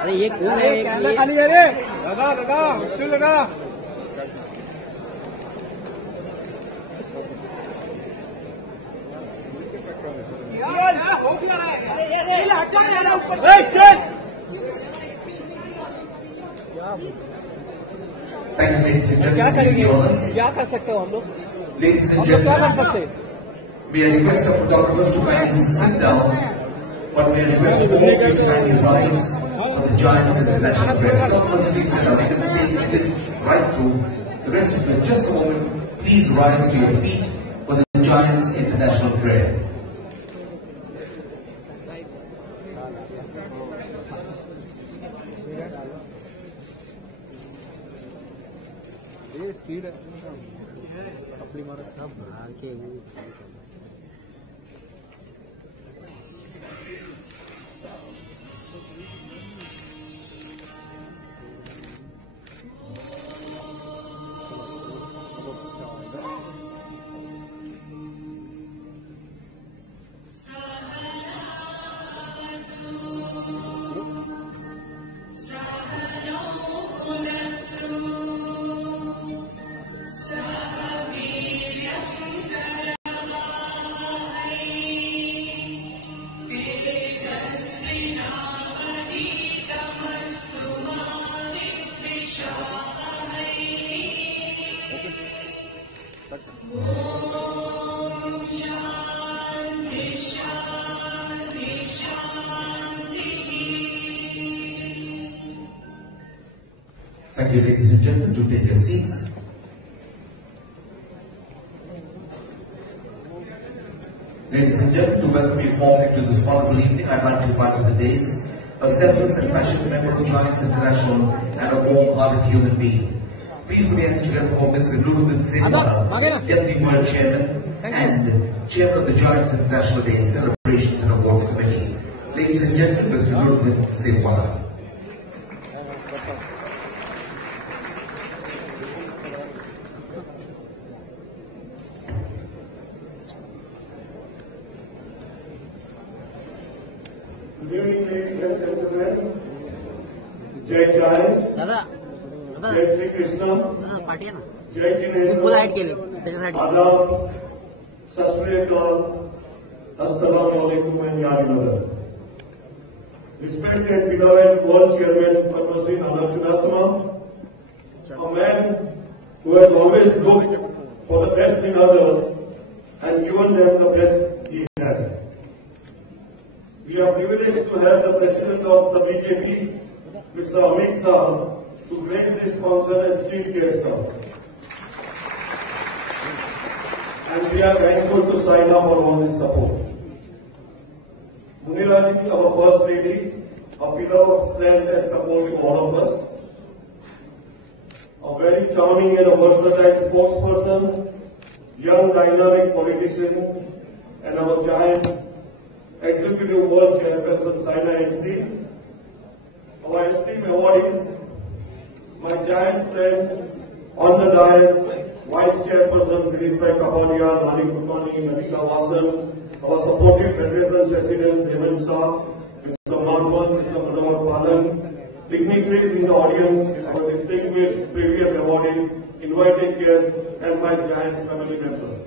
अरे ये कौन है? कैमरा खाली है रे। लगा लगा स्टिल लगा। क्या करेंगे? क्या कर सकते हो हम लोग? क्या कर सकते हैं? May I request the photographers to kindly sit down, but may I request all of you to kindly rise for the Giants International Prayer. Photographers, please sit down. You can stay seated right through. The rest of you, just a moment, please rise to your feet for the Giants International Prayer. Speed है अपनी मारा सब आके Thank you, ladies and gentlemen, to take your seats. Ladies and gentlemen, to welcome you all into this wonderful evening, I'd like to invite to the dais a selfless and passionate member of Giants International and a warm-hearted human being. Please put your hands together for Mr. Gurudit Singh, Deputy World Chairman and Chairman of the Giants International Day Celebrations and Awards Committee. Ladies and gentlemen, Mr. Gurudit Singh. Good evening, ladies and gentlemen. Jai Giants. Jai Shri Krishna. Jai Janata. Adab. Sasriyakal. Assalamu alaikum and Yadinadar. Respected and beloved World Chairman Padma Shri Chudasama, a man who has always looked for the best in others and given them the best he has. We are privileged to have the President of the BJP, Mr. Amit Shah, to grace this function as Chief Guest. And we are thankful to sign up for all his support. Muniraji, our First Lady, a pillar of strength and support to all of us. A very charming and a versatile spokesperson, young dynamic politician, and our giant Executive World Chairperson Saina NC, our esteemed awardees, my giant friends on the dais, Vice Chairperson Shri Kapadia, Nani Kutmani, Natika Vasan, our supportive Federation Presidents Hemant Shah, Mr. Marwan, Mr. Manawar Palan, dignitaries in the audience, our distinguished previous awardees, invited guests, and my giant family members.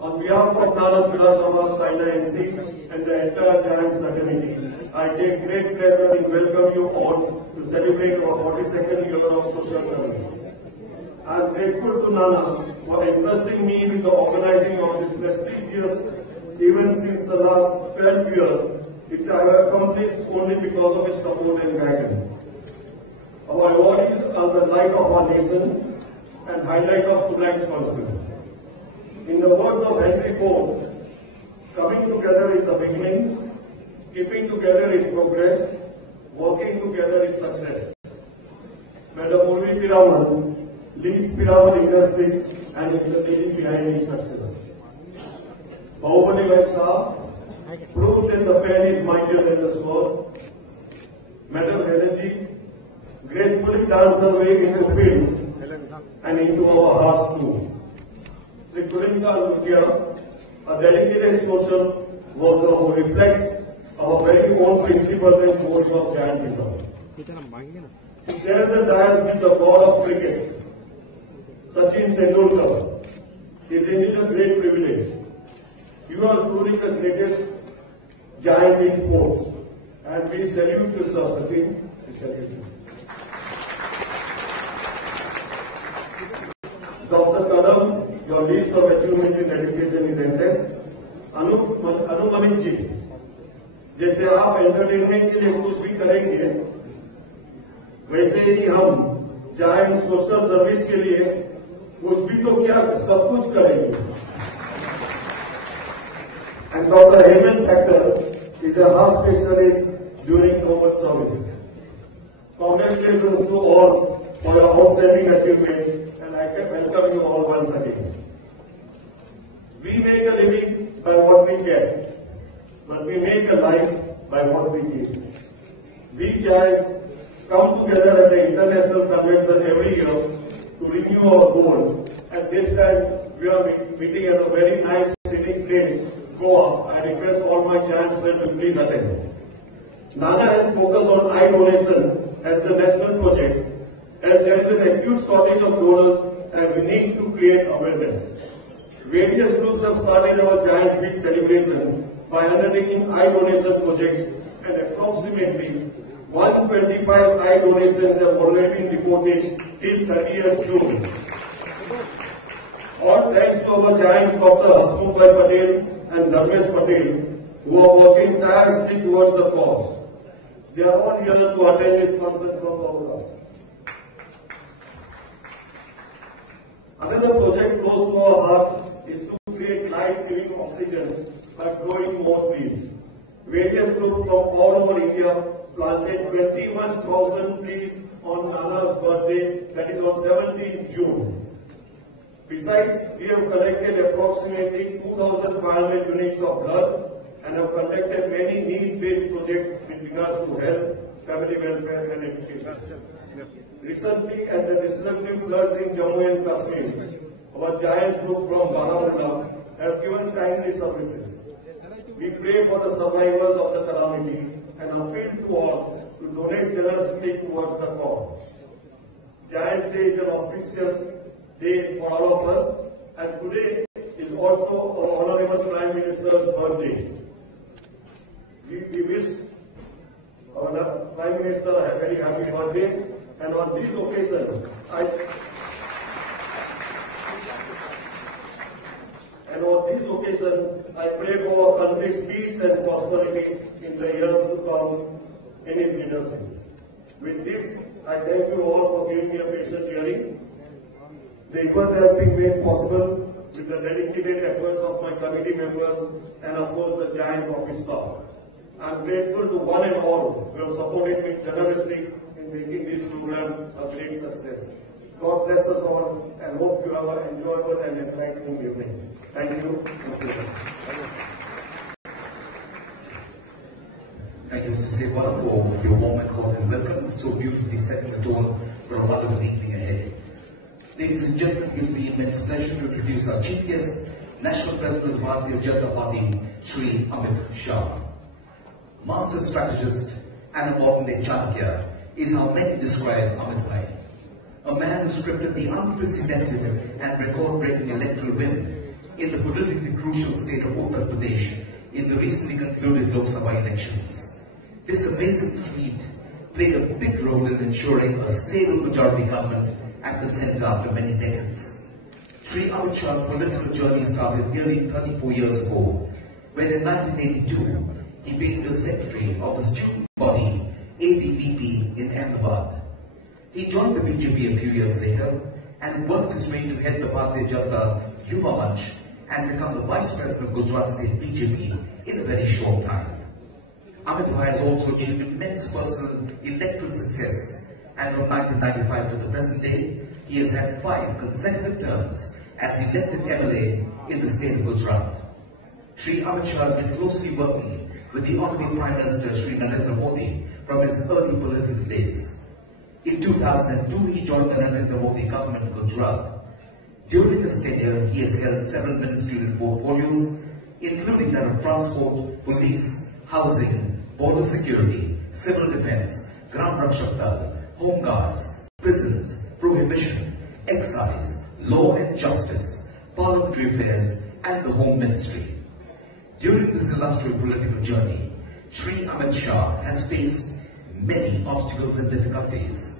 On behalf of Nana Chudasama, Saina NC, and the entire Giants fraternity, I take great pleasure in welcoming you all to celebrate our 42nd year of social service. I am grateful to Nana for entrusting me with the organizing of this prestigious event since the last 12 years, which I have accomplished only because of his support and guidance. Our awardees are the light of our nation and highlight of tonight's function. In the words of Henry Ford, coming together is the beginning, keeping together is progress, working together is success. Madam Urvi Piramal leads Piramal Industries and is the team behind his success. Bahubali Shah proved that the pen is mightier than the sword. Madam Helen gracefully danced her way into fields and into our hearts too. Shri Purinka Nutya, a dedicated social worker who reflects a our very own principles and codes of Jainism. To share the dais with the god of cricket, Sachin Tendulkar, is indeed a great privilege. You are truly the greatest giant in sports, and we salute you, Sir Sachin. We salute you. Dr. Kadam, your list of achievements in education is endless. अनुमनित जी, जैसे आप entertainment के लिए कुछ भी करेंगे, वैसे ही हम giant social service के लिए कुछ भी तो क्या सब कुछ करेंगे. And Dr. Hemant Thakkar is a heart specialist during COVID services. Congratulations to all for your outstanding achievements, and I can welcome you all once again. We make a living by what we get, but we make a life by what we give. We guys come together at the international convention every year to renew our goals, and this time we are meeting at a very nice sitting place, Goa. I request all my giants friends to please attend. NANA has focused on eye donation as the national project, as there is an acute shortage of donors and we need to create awareness. Various groups have started our Giants Week celebration by undertaking eye donation projects, and approximately 125 eye donations have already been reported till 30th June. All thanks to our Giants Dr. Hasmukh Patel and Dharmesh Patel, who are working tirelessly towards the cause. They are all here to attend this function from Aurora. Another project close to our heart is to create life-giving oxygen by growing more trees. Various groups from all over India planted 21,000 trees on Nana's birthday, that is on 17th June. Besides, we have collected approximately 2,500 units of blood and have conducted many need-based projects with regards to health, family welfare and education. Recently, at the destructive floods in Jammu and Kashmir, our Giants group from Bharatiya have given timely services. We pray for the survivors of the calamity and appeal to all to donate generously towards the cause. Giants Day is an auspicious day for all of us, and today is also our Honorable Prime Minister's birthday. We wish our Prime Minister a very happy birthday, and on this occasion, I pray for our country's peace and prosperity in the years to come in its leadership. With this, I thank you all for giving me a patient hearing. The event has been made possible with the dedicated efforts of my committee members and of course the Giants office staff. I am grateful to one and all who have supported me generously in making this program a great success. God bless us all and hope you have an enjoyable and enlightening evening. Thank you. Thank you, Mr. Sewala, for your warm and cordial welcome, so beautifully setting the tone for a wonderful evening ahead. Ladies and gentlemen, it gives me immense pleasure to introduce our chief guest, National President of Bharatiya Janata Party, Shri Amit Shah. Master strategist and a modern-day Chanakya is how many describe Amit Bhai. A man who scripted the unprecedented and record-breaking electoral win in the politically crucial state of Uttar Pradesh in the recently concluded Lok Sabha elections. This amazing feat played a big role in ensuring a stable majority government at the centre after many decades. Shri Amit Shah's political journey started nearly 34 years ago, when in 1982 he became the secretary of the student body ABVP in Ahmedabad. He joined the BJP a few years later and worked his way to head the Bharatiya Janata Yuva Manch and become the Vice President of Gujarat State BJP in a very short time. Amit Bhai has also achieved immense personal electoral success, and from 1995 to the present day, he has had 5 consecutive terms as elected MLA in the state of Gujarat. Shri Amit Shah has been closely working with the Honorable Prime Minister Shri Narendra Modi from his early political days. In 2002, he joined the Narendra Modi government of Gujarat. During his tenure, he has held several ministerial portfolios, including that of transport, police, housing, border security, civil defense, Gram Rakshak Dal, home guards, prisons, prohibition, excise, law and justice, parliamentary affairs, and the home ministry. During this illustrious political journey, Shri Amit Shah has faced many obstacles and difficulties,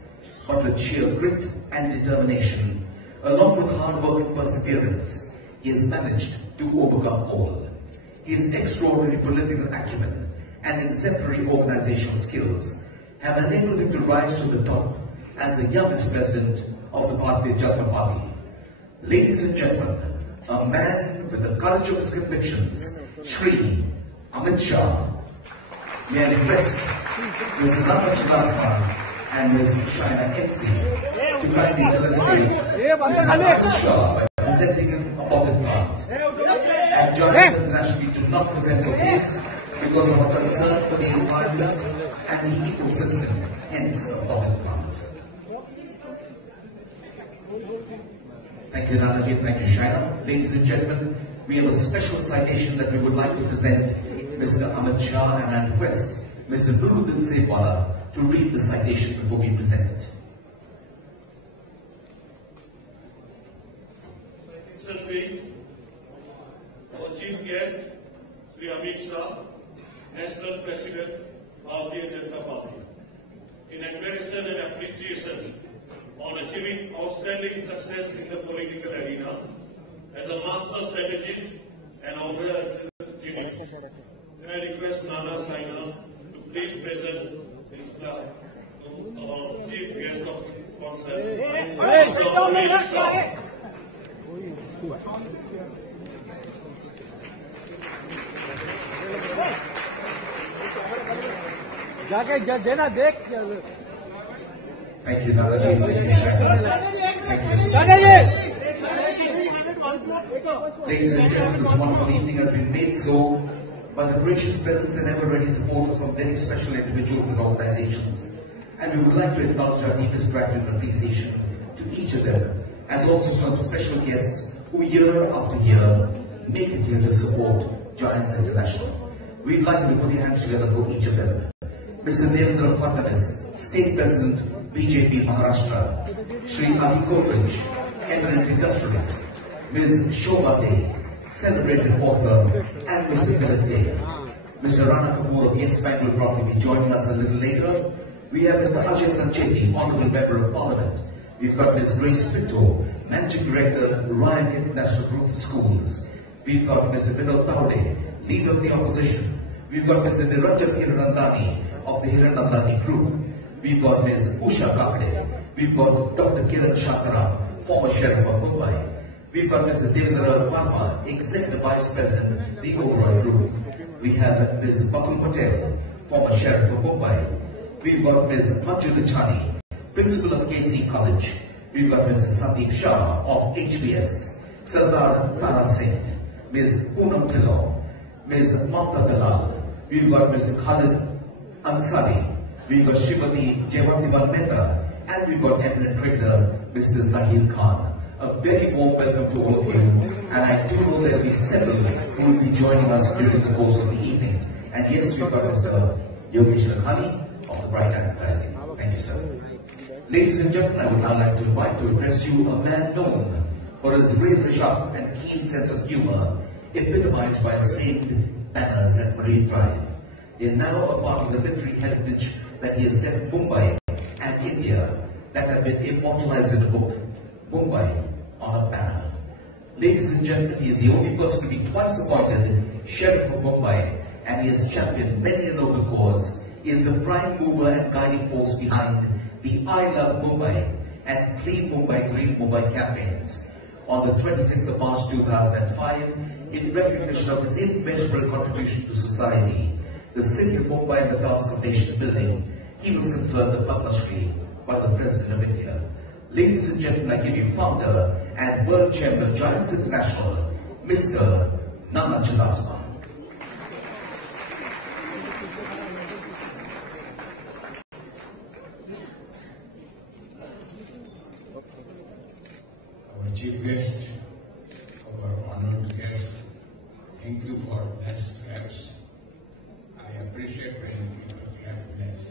but with sheer grit and determination, along with hard work and perseverance, he has managed to overcome all. His extraordinary political acumen and exemplary organizational skills have enabled him to rise to the top as the youngest president of the Bharatiya Janata Party. Ladies and gentlemen, a man with the courage of his convictions, Shri Amit Shah. May I request Mr. Janata and Ms. Shah to kindly tell us Mr. Amit Shah by presenting an aborted plant. And journalists internationally do not present the case because of a concern for the environment and the ecosystem, hence the aborted plant. Thank you, Nanaji. Thank you, Shah. Ladies and gentlemen, we have a special citation that we would like to present Mr. Amit Shah, and I request Mr. Nuruddin Sepala to read the citation before we present it. Sir, please. Our Chief Guest, Shri Amit Shah, National President of the Janata Party. In admiration and appreciation on achieving outstanding success in the political arena as a master strategist and organizer genius, can I request Nana Saina to please present his flag to our Chief Guest of sponsor, Mr. Amit Shah. जाके देना देख Thank you, Nanaji. Thank you, Shah. Ladies and gentlemen, this wonderful evening has been made so by the gracious presence and ever-ready support of some very special individuals and organizations. And we would like to acknowledge our deepest gratitude and appreciation to each of them, as also some special guests who year after year make it here to support Giants International. We'd like you to put your hands together for each of them. Mr. Devendra Fadnavis, State President, BJP Maharashtra. Shri Adi Kovrich, eminent industrialist. Ms. Shobha Dey, celebrated author, and Mr. Philip Dey. Mr. Rana Kapoor of Yes Bank will probably be joining us a little later. We have Mr. Ajay Sancheti, Honorable Member of Parliament. We've got Ms. Grace Pinto, Managing Director, Ryan International Group of Schools. We've got Mr. Vinod Taude, Leader of the Opposition. We've got Mr. Niranjan Hiranandani of the Hiranandani Group. We've got Ms. Usha Kakde. We've got Dr. Kiran Shakara, former Sheriff of Mumbai. We've got Mr. Devendra Parma, Executive Vice President, the Oberoi Group. We have Ms. Bakul Patel, former Sheriff of Mumbai. We've got Ms. Manju Lichani, Principal of KC College. We've got Mr. Sandeep Shah of HBS, Sardar Tara Singh, Ms. Poonam Thillon, Ms. Mamta Dalal. We've got Mr. Khalid Ansari. We've got Shrimati Jayawatival Mehta, and we've got eminent cricketer Mr. Zahir Khan. A very warm welcome to all of you, and I do know there will be several who will be joining us during the course of the evening. And yes, we've got Mr. Yogesh Lakhani of the Bright Advertising. Thank you, sir. Ladies and gentlemen, I would now like to invite to address you a man known for his razor-sharp and keen sense of humor, epitomized by his famed banners at Marine Drive. They are now a part of the literary heritage that he has left Mumbai and India that have been immortalized in the book, Mumbai on a Banner. Ladies and gentlemen, he is the only person to be twice appointed Sheriff of Mumbai, and he has championed many a noble cause. He is the prime mover and guiding force behind the I Love Mumbai and Clean Mumbai, Green Mumbai campaigns. On the 26th of March 2005, in recognition of his immeasurable contribution to society, the city of Mumbai and the Task of Nation building, he was conferred the Padma Shri by the President of India. Ladies and gentlemen, I give you founder and world chairman of Giants International, Mr. Nana Janata. Our chief guest, our honored guest, thank you for best reps. I appreciate when people clap less.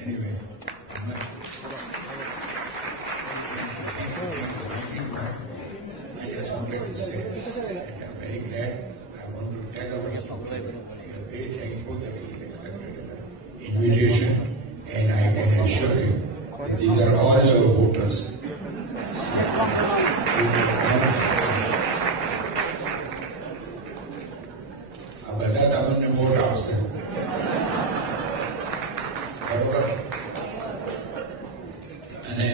Anyway, I just wanted to say that I'm very glad. I want to tell our people we are very thankful that we accepted the invitation, and I can assure you that these are all your voters. આ બધા તમને vote આપશે બરોબર. અને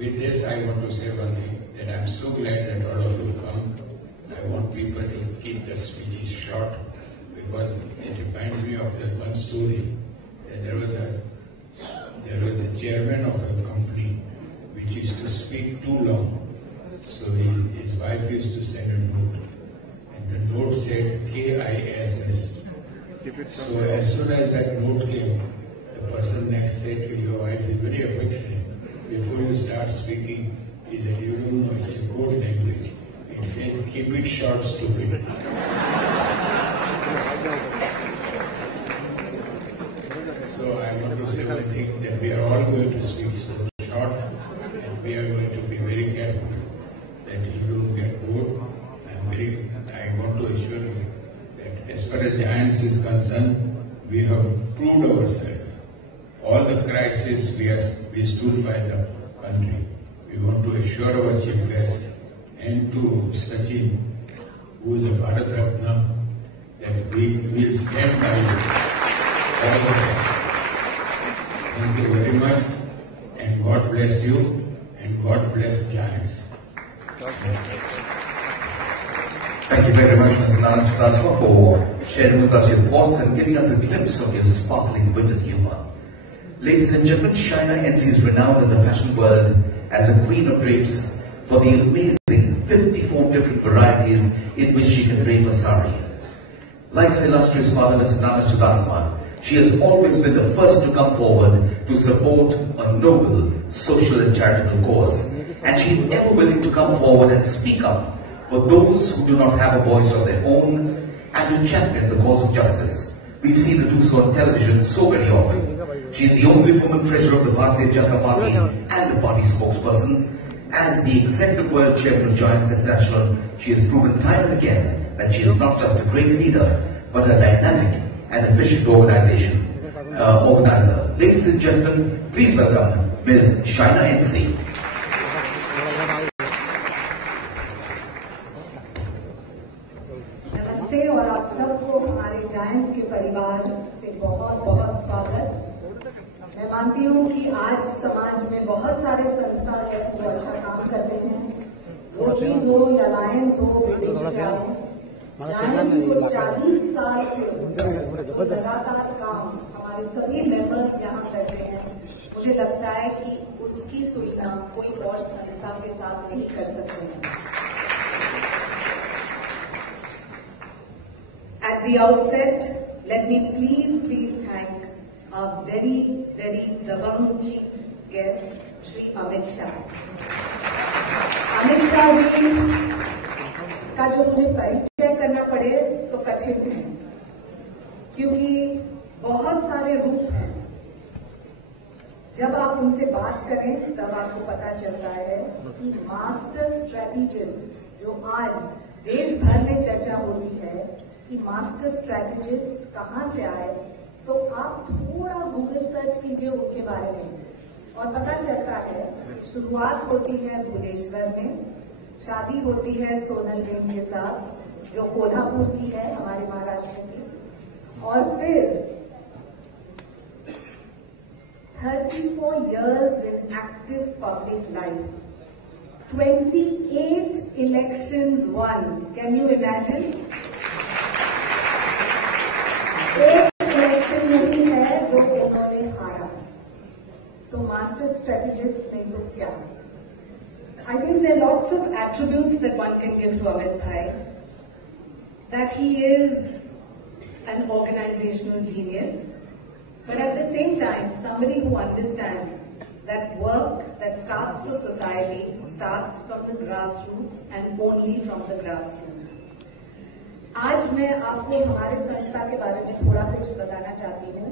with this I want to say one thing, that I'm so glad that all of you come. I want people to keep the speeches short, because it reminds me of that one story that there was a chairman of a company which used to speak too long. So his wife used to send a note, and the note said KISS. So as soon as that note came, the person next said to your wife is very affectionate. Before you start speaking, he said, you don't know, it's a code language. It says, keep it short, stupid. So I want to say one thing, that we are all going to speak so short, and we are going to be very careful that you don't get bored. I want to assure you that as far as Giants is concerned, we have proved ourselves. All the crises we stood by the country. We want to assure our Chief Guest and to Sachin, who is a Bharat Ratna, that we will stand by you. Thank you very much, and God bless you, and God bless Giants. Thank you very much, Mr. Janata, for sharing with us your thoughts and giving us a glimpse of your sparkling wit and humor. Ladies and gentlemen, Shaina NC is renowned in the fashion world as a queen of drapes for the amazing 54 different varieties in which she can drape a sari. Like her illustrious father, Mr. Janata, she has always been the first to come forward to support a noble social and charitable cause, and she is ever willing to come forward and speak up for those who do not have a voice of their own, and to champion the cause of justice. We've seen her do so on television so very often. She is the only woman treasurer of the Bharatiya Janata Party and the party spokesperson. As the executive world chairman of Giants International, she has proven time and again that she is not just a great leader, but a dynamic and efficient organizer. Ladies and gentlemen, please welcome Ms. Shaina NC. नमस्ते और आप सबको हमारे giants के परिवार से बहुत बहुत स्वागत। मैं मानती हूँ कि आज समाज में बहुत सारे संस्था हैं जो अच्छा काम करते हैं, रोटीज हो या लायंस हो, विदेश से आए हैं। जायंट्स को 40 साल से लगातार काम हमारे सभी मेंबर्स यहाँ कर रहे हैं। मुझे लगता है कि उसकी तुलना कोई और संस्था के साथ नहीं कर सकते हैं। At the outset, let me please thank our very Dabang chief guest, Shri Amit Shah. Amit Shah जी का जो मुझे परिचय करना पड़े तो कठिन है, क्योंकि बहुत सारे रूप हैं। जब आप उनसे बात करें तब आपको पता चलता है कि मास्टर स्ट्रेटेजिस्ट, जो आज देश भर में चर्चा होती है कि मास्टर स्ट्रेटेजिस्ट कहाँ से आए, तो आप थोड़ा गूगल सर्च कीजिए उनके बारे में और पता चलता है कि शुरुआत होती है भुवनेश्वर में, शादी होती है सोनल बेन के साथ जो कोल्हापुर की है, हमारे महाराष्ट्र की, और फिर 34 years in active public life, 28 elections won. Can you imagine? एक इलेक्शन नहीं है जो उन्होंने हारा, तो मास्टर स्ट्रेटेजिस्ट नहीं तो क्या? I think there are lots of attributes that one can give to Amit Bhai. That he is an organizational genius, but at the same time, somebody who understands that work that starts for society starts from the grassroots and only from the grassroots. आज मैं आपको हमारे संस्था के बारे में थोड़ा कुछ बताना चाहती हूँ।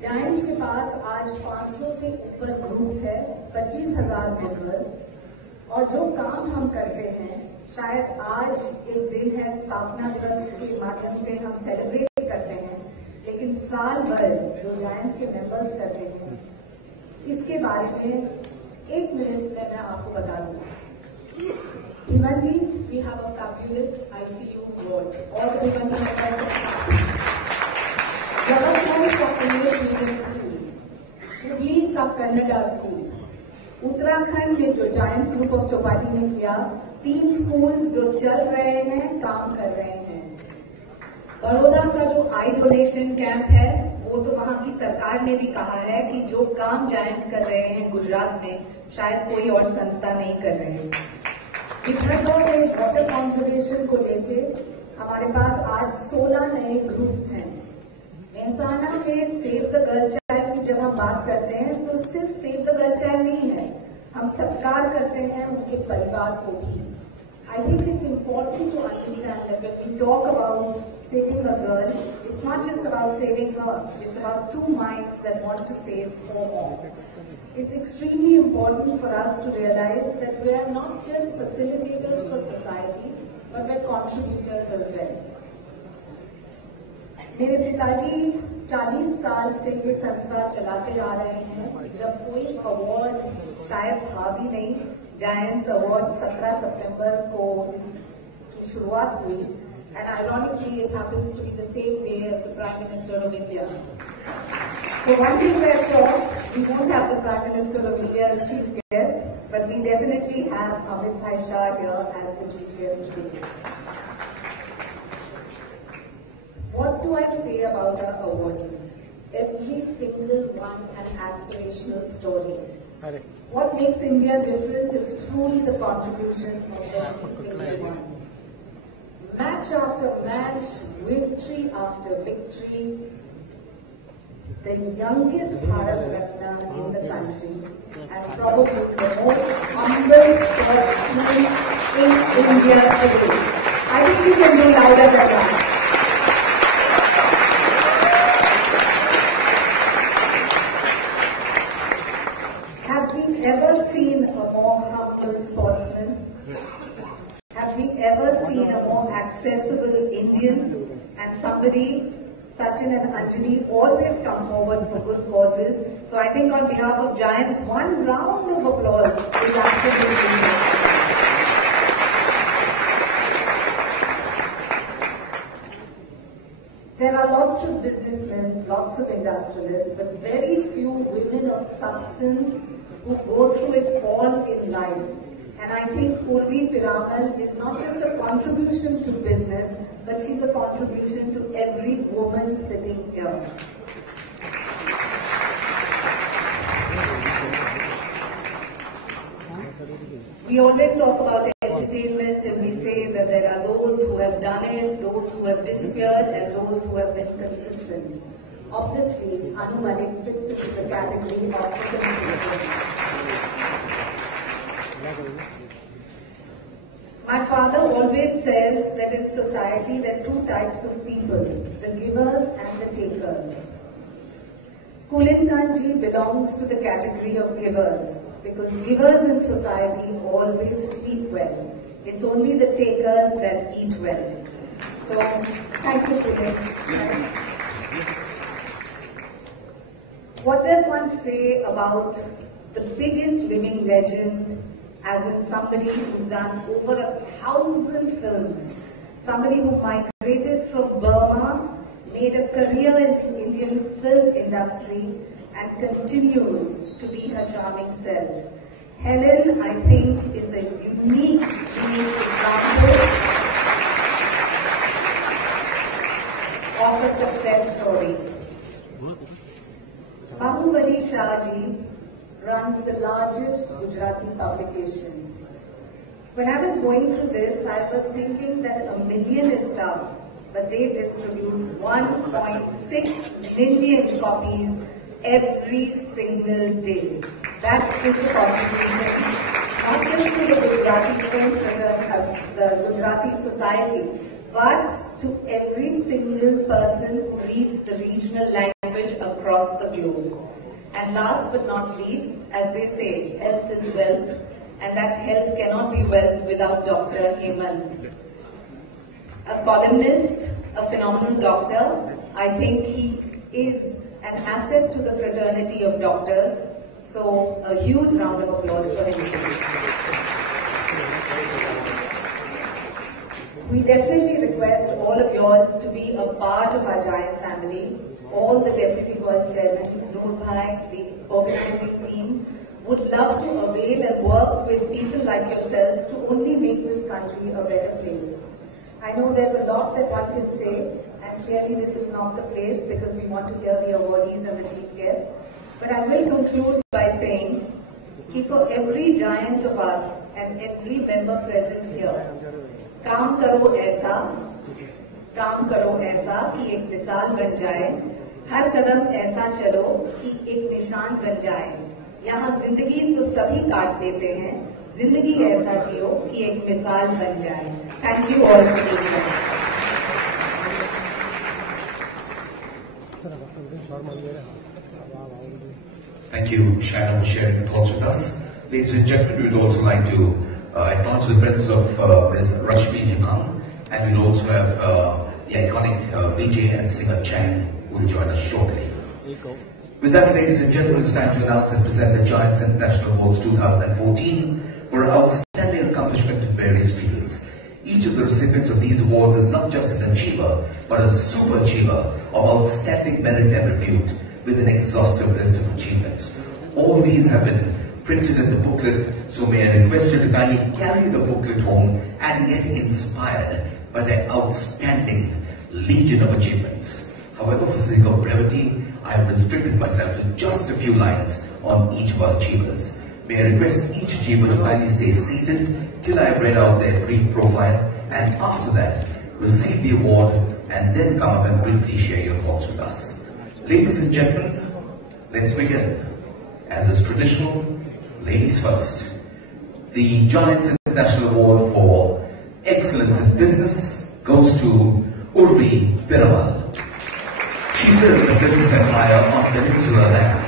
जायंट्स के पास आज 500 से ऊपर ग्रुप है, 25,000 मेंबर्स, और जो काम हम करते हैं, शायद आज एक दिन है स्थापना दिवस के माध्यम से हम सेलिब्रेट करते हैं, लेकिन साल भर जो जायंट्स के मेंबर्स करते हैं, इसके बारे में 1 मिनट में मैं आपको बता दूंगी। Bhivanji, we have a fabulous ICU ward. All the Bhivanji members Government का इंग्लिश मीडियम स्कूल, हुगली का कन्नड़ा स्कूल, उत्तराखंड में जो जायंट्स ग्रुप ऑफ चौपाटी ने किया, 3 स्कूल्स जो चल रहे हैं, काम कर रहे हैं। बड़ौदा का जो आई डोनेशन कैंप है, वो तो वहां की सरकार ने भी कहा है कि जो काम जायंट कर रहे हैं गुजरात में, शायद कोई और संस्था नहीं कर रहे हैं। पिथौरागढ़ में वाटर कंजर्वेशन को लेके हमारे पास आज 16 नए ग्रुप्स हैं। मेहसाना में सेव द गर्ल चाइल्ड की जब हम बात करते हैं, तो सिर्फ सेव द गर्ल चाइल्ड नहीं है, हम सत्कार करते हैं उनके परिवार को भी। I think it's important to understand that when we talk about saving a girl, it's not just about saving her, it's about 2 minds that want to save 4 more. It's extremely important for us to realize that we are not just facilitators for society, but we're contributors as well. मेरे पिताजी 40 साल से ये संस्था चलाते आ रहे हैं। जब कोई अवार्ड शायद था भी नहीं, जायंट्स अवार्ड 17 सितंबर को की शुरुआत हुई, and ironically it happens to be the same day as the Prime Minister of India. So one thing we're sure, we don't have the Prime Minister of India as chief guest, but we definitely have Amit Shah here as the chief guest today. What do I say about our awardees? Every single one an aspirational story. What makes India different is truly the contribution of every single one. Match after match, victory after victory, the youngest Bharat Ratna in the country, and probably the most humble person in India today. I think you can do louder than that. Have we ever seen a more humble sportsman? Have we ever seen a more accessible Indian? And somebody, Sachin and Anjali, always come forward for good causes. So I think on behalf of Giants, one round of applause is absolutely needed. There are lots of businessmen, lots of industrialists, but very few women of substance who go through it all in life. And I think Purvi Piramal is not just a contribution to business, but she's a contribution to every woman sitting here. We always talk about entertainment and we say that there are those who have done it, those who have disappeared, and those who have been consistent. Obviously, Anu Malik fits into the category of consistent. My father always says that in society there are 2 types of people, the givers and the takers. Kulinkanji belongs to the category of givers, because givers in society always sleep well. It's only the takers that eat well. So, thank you, Kulin. What does one say about the biggest living legend, as in somebody who's done over 1,000 films, somebody who migrated from Burma, made a career in the Indian film industry, and continues to be her charming self. Helen, I think, is a unique example of a success story. Bahubali Shah ji runs the largest Gujarati publication. When I was going through this, I was thinking that 1 million is tough, but they distribute 1.6 million copies every single day. That is the contribution, not just to the Gujarati films, but the Gujarati society, but to every single person who reads the regional language across the globe. And last but not least, as they say, health is wealth, and that health cannot be wealth without Dr. Hemant. A columnist, a phenomenal doctor. I think he is an asset to the fraternity of doctors. So a huge round of applause for him. We definitely request all of y'all to be a part of our giant family. All the deputy world chairmen, Noor Bhai, the organizing team, would love to avail and work with people like yourselves to only make this country a better place. I know there's a lot that one can say, and clearly this is not the place because we want to hear the awardees and the chief guests. But I will conclude by saying that for every giant of us and every member present here, काम करो ऐसा कि एक मिसाल बन जाए, हर कदम ऐसा चलो कि एक निशान बन जाए। यहाँ जिंदगी तो सभी काट देते हैं, जिंदगी ऐसा जियो कि एक मिसाल बन जाए। Thank you all for being here. Thank you, Shah, for sharing your thoughts with us. Ladies and gentlemen, we would also like to acknowledge the presence of Ms. Rashmi Jaman, and we'll also have the iconic DJ and singer Chang who will join us shortly. With that, ladies and gentlemen, it's time to announce and present the Giants International Awards 2014 for outstanding accomplishment in various fields. Each of the recipients of these awards is not just an achiever, but a super achiever of outstanding merit and repute with an exhaustive list of achievements. All these have been printed in the booklet, so may I request you to kindly carry the booklet home and get inspired by their outstanding legion of achievements. However, for sake of brevity, I have restricted myself to just a few lines on each of our achievers. May I request each achiever to kindly stay seated till I have read out their brief profile, and after that, receive the award and then come up and briefly share your thoughts with us. Ladies and gentlemen, let's begin. As is traditional, ladies first. The Giants International Award for Excellence in Business goes to Urvi Piramal. She builds a business empire on Peninsular land.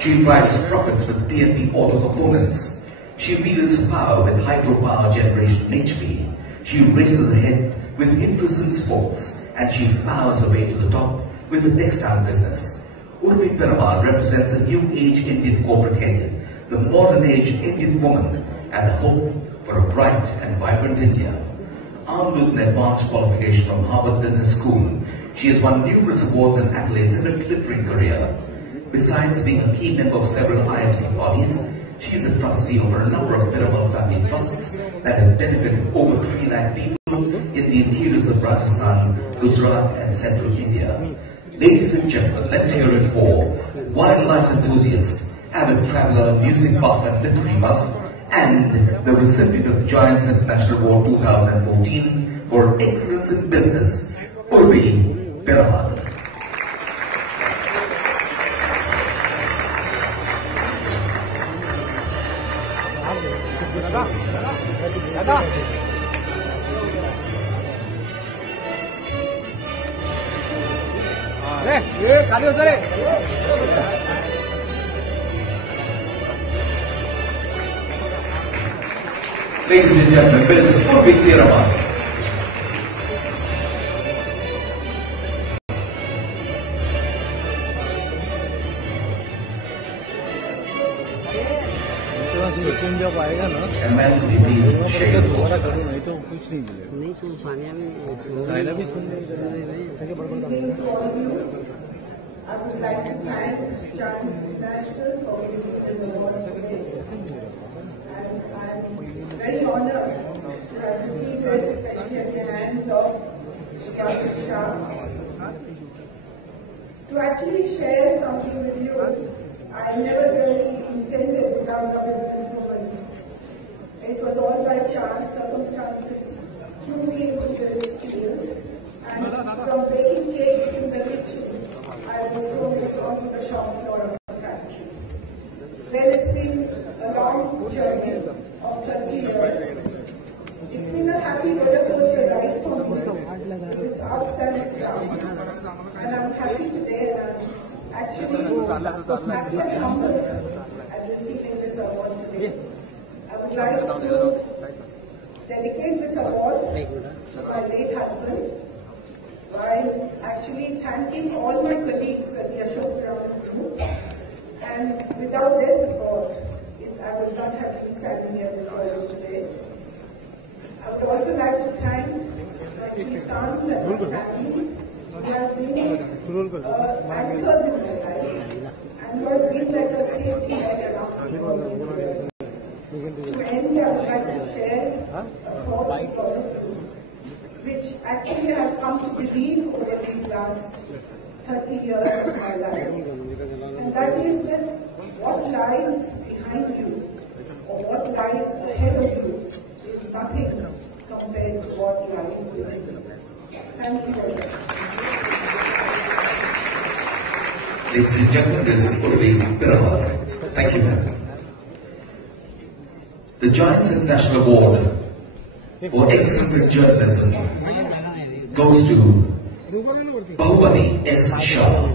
She drives profits with TNT auto components. She wields power with hydropower generation HP. She races ahead with interest in sports, and she powers her way to the top with the textile business. Urvi Piramal represents the new age Indian corporate head, the modern age Indian woman, and the hope for a bright and vibrant India. Armed with an advanced qualification from Harvard Business School, she has won numerous awards and accolades in her glittering career. Besides being a key member of several IMC bodies, she is a trustee over a number of Piramal family trusts that have benefited over 3 lakh people in the interiors of Rajasthan, Gujarat and central India. Ladies and gentlemen, let's hear it for wildlife enthusiast, avid traveler, music buff and literary buff, and the recipient of the Giants International Award 2014 for Excellence in Business, Urvi Piramal. Ladies and gentlemen, Ms. Urvi Piramal. जब आएगा ना And ma'am, could you please share your thoughts with us? नहीं तो कुछ नहीं मिलेगा नहीं सुन सानिया भी सुन I would like to thank Giants International for giving this award today. And I'm very honored to have received this, especially at the hands of Shri Shah. To actually share something with you, I never really intended to become a businesswoman. It was all by chance, circumstances threw me into this field. And from baking cakes in the kitchen, I was thrown onto the shop floor of the factory. Well, it's been a long journey of 30 years. It's been a happy roller coaster ride for me. It's ups and it's downs. And I'm happy today and actually happy and humbled at receiving this award today. I would like to dedicate this award to my late husband while actually thanking all my colleagues at the Ashok Ground Group. And without their support, I would not have been standing here before you today. I would also like to thank my two sons and my family who have been anchors in my life and who have been like a safety net around me. To end, I would like to share a thought with all of you, which actually I have come to believe over these last 30 years of my life. And that is that what lies behind you or what lies ahead of you is nothing compared to what lies within you. Thank you very much. Ladies and gentlemen, this is Urvi Pirawal. Thank you, ma'am. The Giants International Award for Excellence in Journalism goes to Bahubali S. Shah.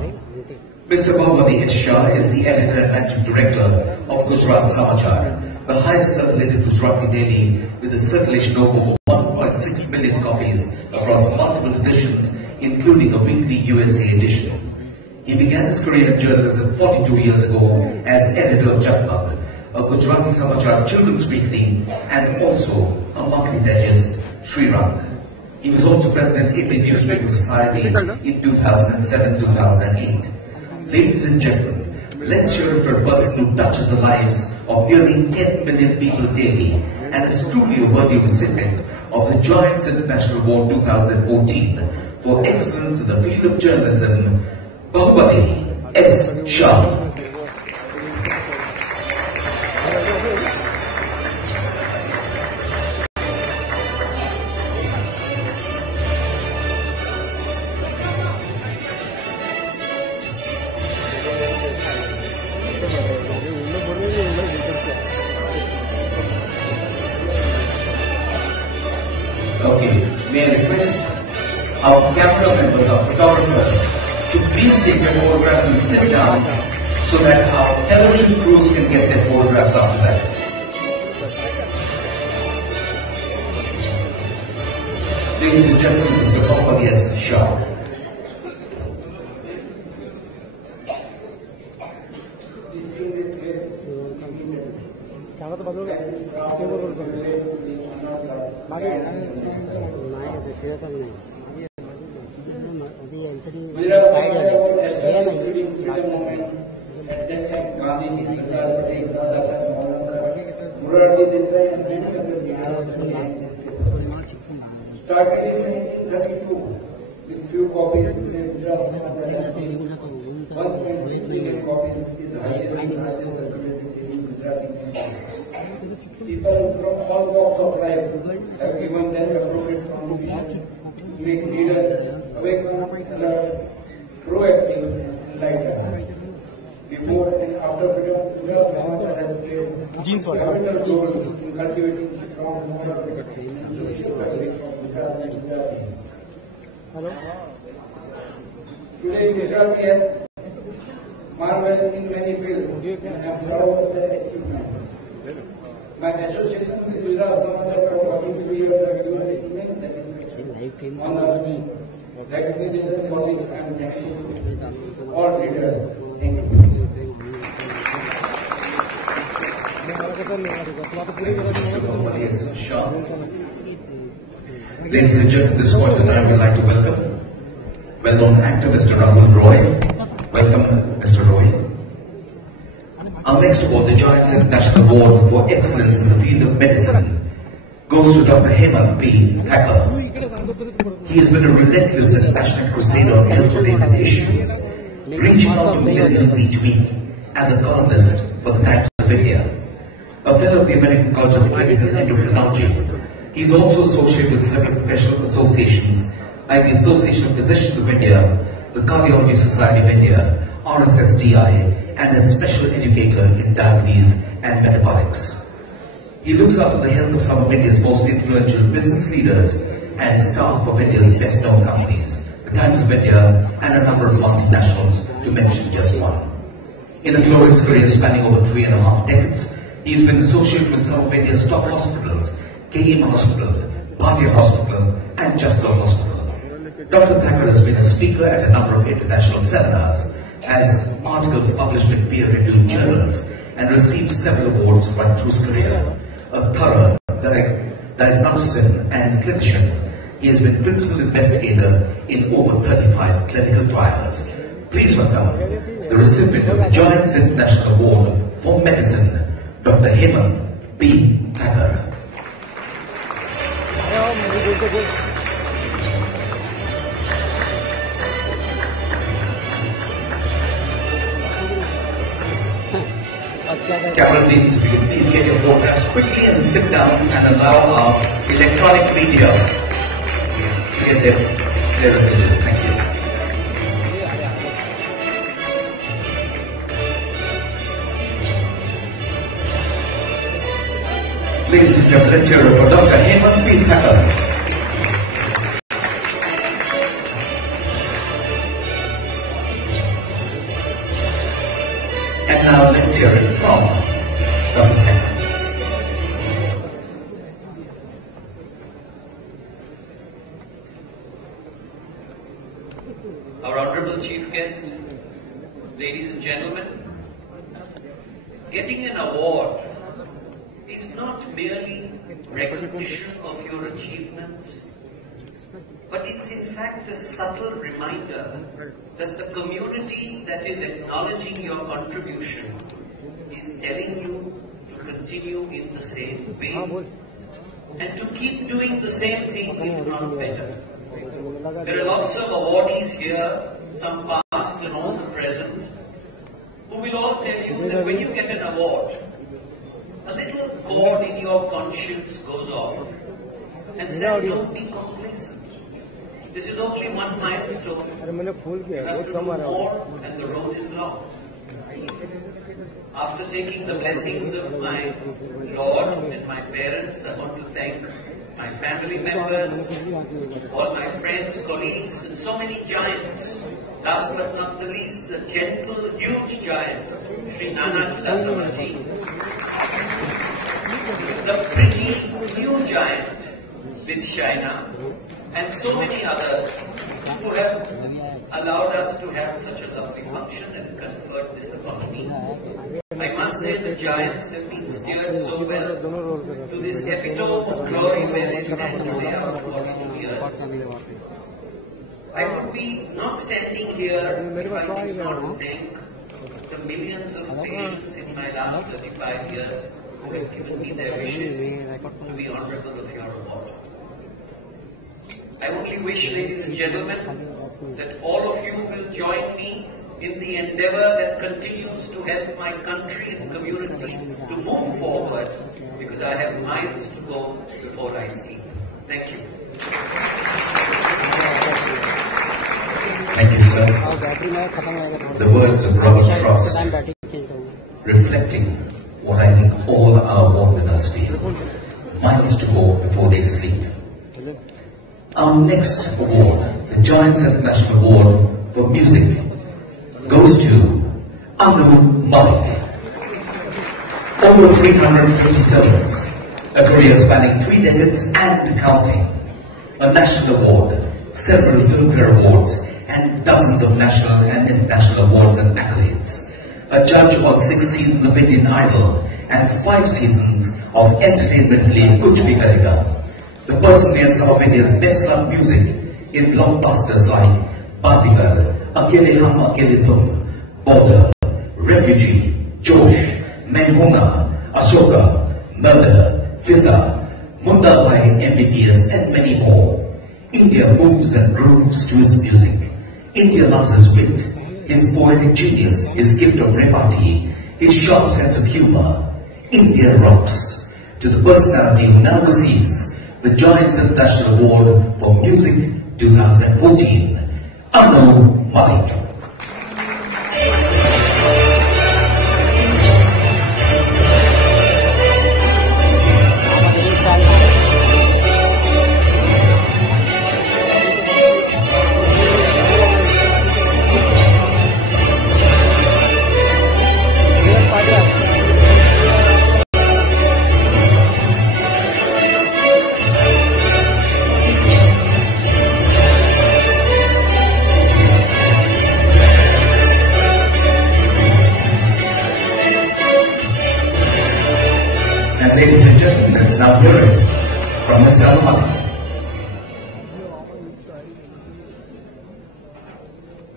Mr. Bahubali S. Shah is the editor and managing director of Gujarat Samachar, the highest circulated Gujarati daily with a circulation of over 1.6 million copies across multiple editions, including a weekly USA edition. He began his career in journalism 42 years ago as editor of Janata, a Gujarati Samachar children's weekly, and also a monthly digest, Shri. He was also president of the Newspaper Society in 2007-2008. Ladies and gentlemen, let's hear it for a person who touches the lives of nearly 10 million people daily and a studio-worthy recipient of the Giants International Award 2014 for excellence in the field of journalism, Bahubali S. Shah. Okay, may I request our camera members, our photographers, to please take their photographs and sit down so that our television crews can get their photographs after that. Ladies and gentlemen, Mr. Bahubali S. Shah. Started in 1932 with few copies in Gujarat, 1.6 million copies, which is the highest circulated in Gujarati. People from all walks of life have given their appropriate contribution to make readers awaken, alert, proactive, and lighter. Before and after freedom, Gujarat Samachar has played pivotal role in cultivating strong moral and social fabric of Gujarat and Gujarati. Today, Gujarati has marveled in many fields and have proud of their achievements. My association with Gujarat Samachar for 42 years has given me immense satisfaction, honor, recognition, colleagues, and thank you to all readers. Thank you. Ladies and gentlemen, this point in time, we'd like to welcome well-known actor Mr. Rahul Roy. Welcome, Mr. Roy. Our next award, the Giants International Award for Excellence in the Field of Medicine, goes to Dr. Hemant P. Thacker. He has been a relentless and passionate crusader on health-related issues, reaching out to millions each week as a columnist for the Times of India. A fellow of the American College of Clinical Endocrinology, he is also associated with several professional associations like the Association of Physicians of India, the Cardiology Society of India, RSSDI, and a special educator in diabetes and metabolics. He looks after the health of some of India's most influential business leaders and staff of India's best-known companies, the Times of India and a number of multinationals, to mention just one. In a glorious career spanning over 3.5 decades, he's been associated with some of India's top hospitals, KEM Hospital, Bharatiya Hospital and Janata Hospital. Dr. Thakur has been a speaker at a number of international seminars, has articles published in peer-reviewed journals, and received several awards right through his career. A thorough diagnostician and clinician, he has been principal investigator in over 35 clinical trials. Please welcome the recipient of the Giants International Award for Medicine, Dr. Hemant B. Thakur. Camera teams, please get your photographs quickly and sit down and allow our electronic media to get their images. Thank you. Ladies and gentlemen, let's hear it for Dr. Hemant B. Thakur. And now let's hear it from Dr. Thakur. Our Honorable Chief Guest, ladies and gentlemen, getting an award is not merely recognition of your achievements, but it's in fact a subtle reminder that the community that is acknowledging your contribution is telling you to continue in the same way and to keep doing the same thing, if not better. There are lots of awardees here, some past and all the present, who will all tell you that when you get an award, a little chord in your conscience goes off and says, don't be complacent. This is only one milestone. You have to do more and the road is long. After taking the blessings of my Lord and my parents, I want to thank my family members, all my friends, colleagues, and so many giants. Last but not the least, the gentle, huge giant, Shri Janata, the pretty new giant, Miss China, and so many others who have allowed us to have such a lovely function and conferred this upon me. I must say the giants have been steered so well to this epitome of glory where they stand today after 42 years. I would be not standing here if I did not thank the millions of patients in my last 35 years who have given me their wishes to be honorable of your award. I only wish, ladies and gentlemen, that all of you will join me in the endeavor that continues to help my country and community to move forward, because I have miles to go before I sleep. Thank you. Thank you, sir. The words of Robert Frost, reflecting what I think all our award winners feel. Miles to go before they sleep. Our next award, the Giants International Award for Music, goes to Amit. Over 350 films, a career spanning 3 decades and counting, a national award, several Filmfare Awards, and dozens of national and international awards and accolades. A judge on 6 seasons of Indian Idol and 5 seasons of Entertainment League Kuch Bhi Karega. The person behind some of India's best-loved music in blockbusters like Bazigar, Akele Hum Akele Tum, Border, Refugee, Josh, Menhunga, Ashoka, Murder, Fizza, Munda Bhai, MBBS, and many more. India moves and grooves to his music. India loves his wit, his poetic genius, his gift of repartee, his sharp sense of humor. India rocks. To the personality who now receives the Giants International Award for Music 2014, Amit.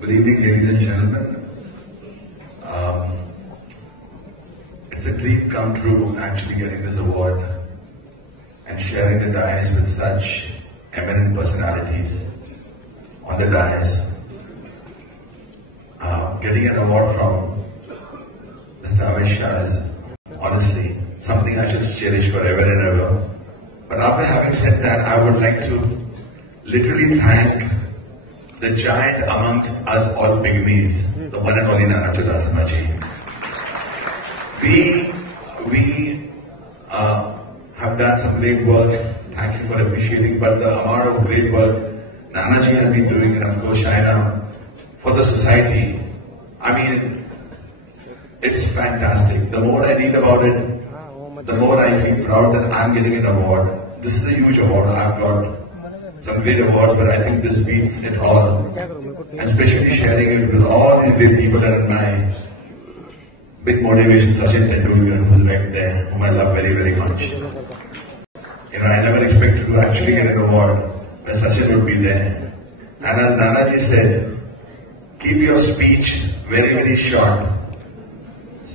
Good evening, ladies and gentlemen. It's a dream come true actually getting this award and sharing the dais with such eminent personalities on the dais. Getting an award from Mr. Amit Shah is honestly something I should cherish forever and ever. But after having said that, I would like to literally thank the giant amongst us all pygmies, the one and only Janata ji. We have done some great work. Thank you for appreciating. But the amount of great work Nana ji has been doing, and of course Shaina, for the society, I mean, it's fantastic. The more I read about it, the more I feel proud that I'm getting an award. This is a huge award. I've got some great awards, but I think this beats it all. And especially sharing it with all these great people that are my big motivation, Sachin Tendulkar, who's right there, whom I love very, very much. You know, I never expected to actually get an award when Sachin would be there. And as Nanaji said, keep your speech very, very short.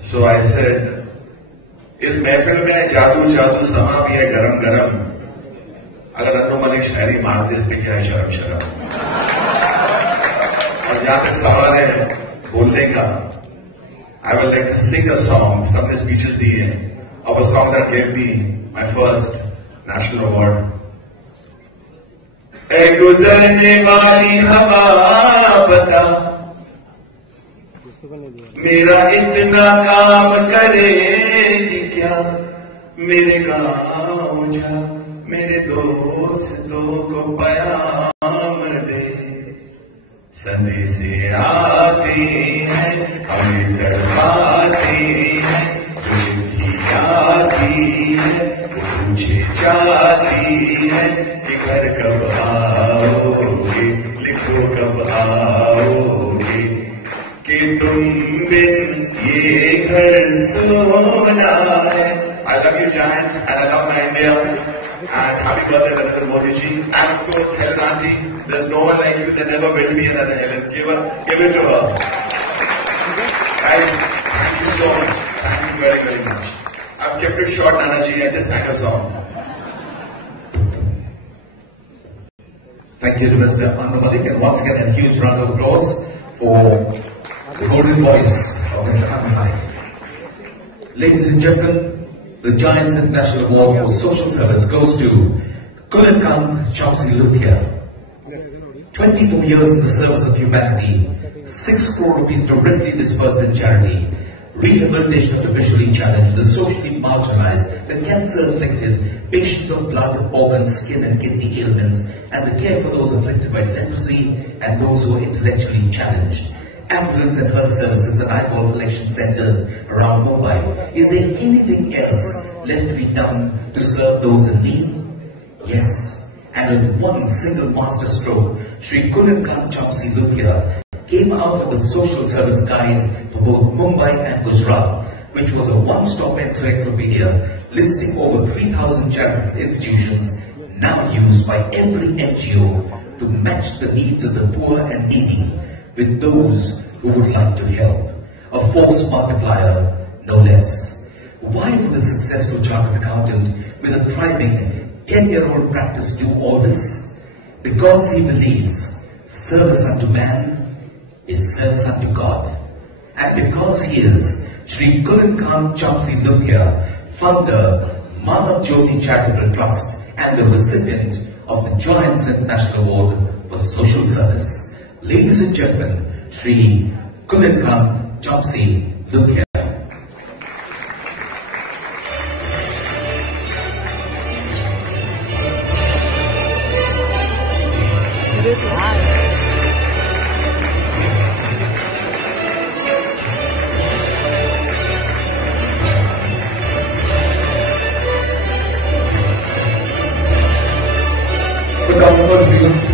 So I said, इस महफिल में जादू जादू समा भी है गरम गरम, अगर अन्नू मलिक शायरी मार दे इस पे क्या है शर्म शर्म। और जहां तक सवाल है बोलने का, I would like to sing a song, some speeches दिए of a song that gave me my first national award. ऐ गुजरने वाली हवा बता, मेरा इतना काम करेगी क्या, मेरे गाँव जा, मेरे दोस्तों को पैगाम दे, संदेशे आते हैं, हमें तड़पाते हैं, जो चिट्ठी आती है, वो पूछे जाती है, कि घर कब आओगे, लिखो कब आओगे, कि तुम बिन ये घर सोना है. I love you giants and I love my India and happy birthday Narendra Modi ji and of course Helen auntie, there's no one like you that never will be another Helen. Give it to her. Guys, thank you so much. Thank you very, very much. I've kept it short, Nana ji. I just sang a song. Thank you to Mr. Malik, and once again a huge round of applause for the golden voice of Mr. Amit. Ladies and gentlemen, the Giants International Award for Social Service goes to Kulankan Chauksy Luthia. 24 years in the service of humanity, 6 crore rupees directly disbursed in charity, rehabilitation of the visually challenged, the socially marginalized, the cancer-afflicted, patients of blood, organ, skin and kidney ailments, and the care for those afflicted by leprosy and those who are intellectually challenged. Ambulance and health services and alcohol collection centers around Mumbai. Is there anything else left to be done to serve those in need? Yes. And with one single master stroke, Shri Kulankan Chauksy Luthia came out with a social service guide for both Mumbai and Gujarat, which was a one-stop encyclopedia listing over 3,000 charitable institutions now used by every NGO to match the needs of the poor and needy with those who would like to help. A force multiplier, no less. Why would a successful chartered accountant with a thriving 10-year-old practice do all this? Because he believes service unto man is service unto God. And because he is Shri Kulankan Chauksy Luthia, founder, Manav Jyoti Charitable Trust, and the recipient of the Giants International Award for Social Service. Ladies and gentlemen, Shri Kulankan Chauksy Luthia.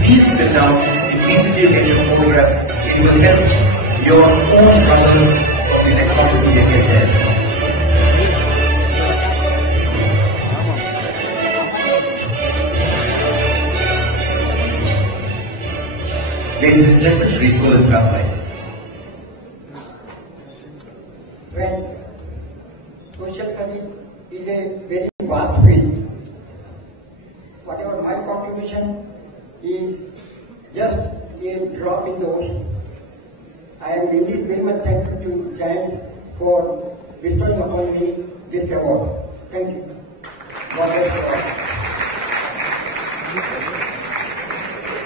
Please sit down, immediately take your photographs. It will help your own brothers in the next opportunity to get theirs. Ladies and gentlemen, Shri Friend, social service is a very vast field. Whatever my contribution is just a drop in the ocean. I am indeed very much thankful to Giants for bestowing upon me this award. Thank you. God bless you all.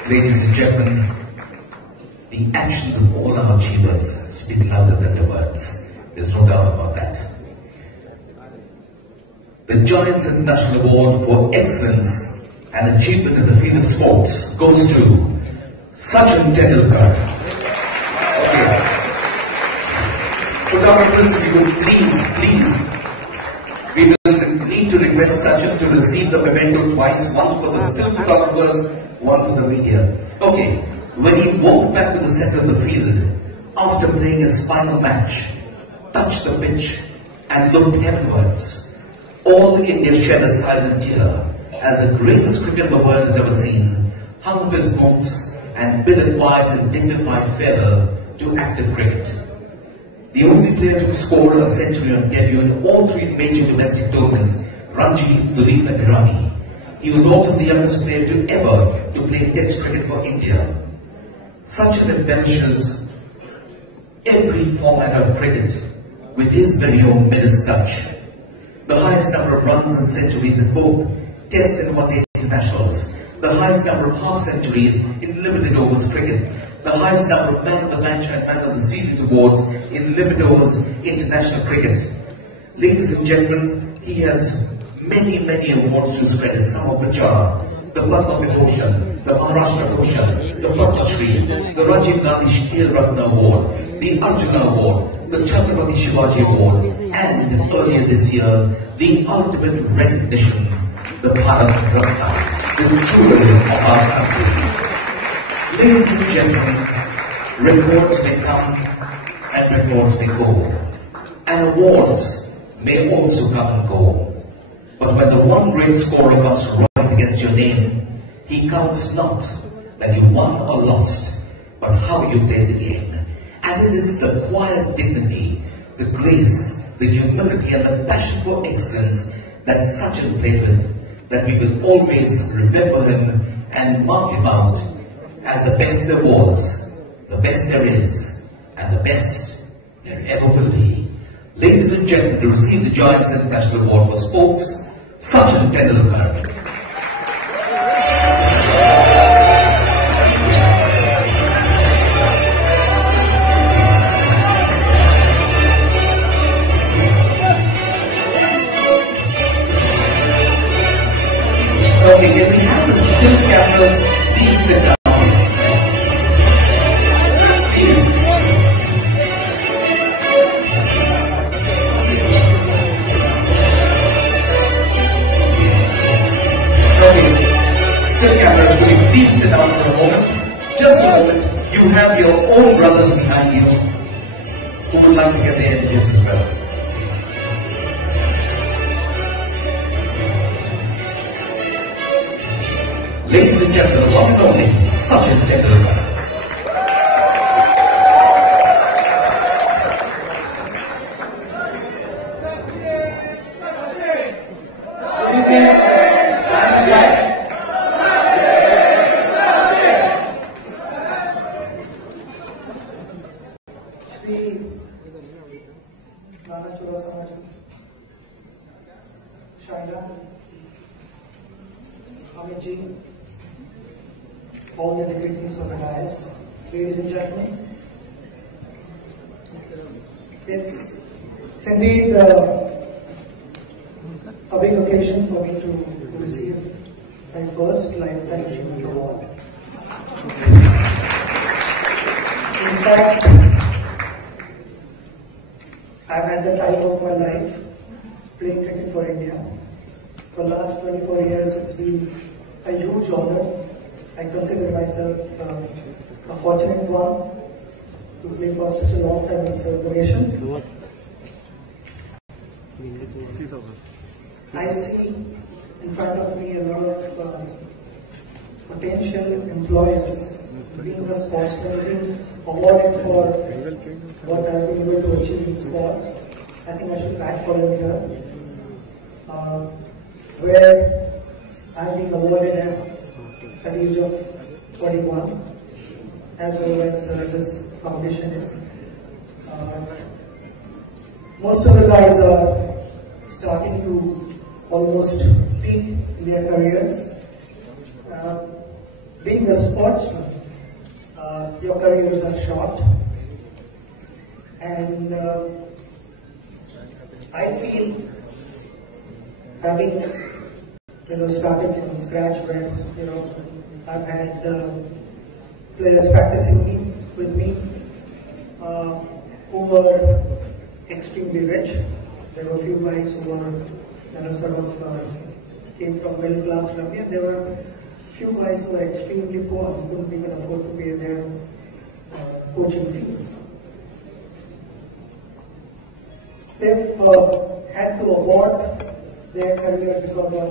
Ladies and gentlemen, the actions of all our achievers speak louder than the words. There's no doubt about that. The Giants International Award for Excellence and Achievement in the field of sports goes to Sachin Tendulkar. Okay. Photographers, we would please, we will need to request Sachin to receive the memento twice, one for the still photographers, one for the media. Okay, when he walked back to the center of the field after playing his final match, touched the pitch and looked heavenwards, all India shed a silent tear as the greatest cricketer the world has ever seen, hung up his boots and bid a quiet and dignified farewell to active cricket. The only player to score a century on debut in all three major domestic tournaments, Ranji, Duleep and Irani. He was also the youngest player to ever to play Test cricket for India. Sachin embellishes every format of cricket with his very own Midas touch. The highest number of runs and centuries in both Test and One-Day internationals, the highest number of half-centuries in limited overs cricket, the highest number of Man of the Match and Man of the Series awards in limited overs international cricket. Ladies and gentlemen, he has many awards to his credit, some of which are the Padma Vibhushan, the Maharashtra Bhushan, the Padma Shri, the Rajiv Gandhi Khel Ratna Award, the Arjuna Award, the Chhatrapati Shivaji Award, and earlier this year, the ultimate recognition, the Bharat Ratna, the jewel of our country. Ladies and gentlemen, reports may come and reports may go, and awards may also come and go. But when the one great scorer comes to write against your name, he counts not that you won or lost, but how you played the game. And it is the quiet dignity, the grace, the humility and the passion for excellence that Sachin played with, that we will always remember him and mark him out as the best there was, the best there is, and the best there ever will be. Ladies and gentlemen, to receive the Giants International Award for Sports, Sachin Tendulkar. Okay, can we have the still cameras please sit down? Please. Okay, still cameras, could you please sit down for a moment? Just a moment. You have your own brothers behind you who would like to get their images as well. Ladies and gentlemen, the one and only Sachin Tendulkar. Shri, Shah, Amit, all the deputies of the dais, ladies and gentlemen, it's indeed a big occasion for me to receive my first lifetime achievement award. In fact, I've had the time of my life playing cricket for India. For the last 24 years, it's been a huge honor. I consider myself a fortunate one to play for such a long time and serve the nation. I see in front of me a lot of potential employers being a sportsman, being awarded for what I've been able to achieve in sports. I think I should thank for them here. Where I've been awarded at the age of 41, as well as this foundation is. Most of the guys are starting to almost peak in their careers. Being a sportsman, your careers are short, and I feel having started from scratch, where I've had players practicing with me who were extremely rich. There were a few guys who were sort of came from middle class family, and there were few guys who were extremely poor who couldn't even afford to pay their coaching fees. They've had to abort their career because of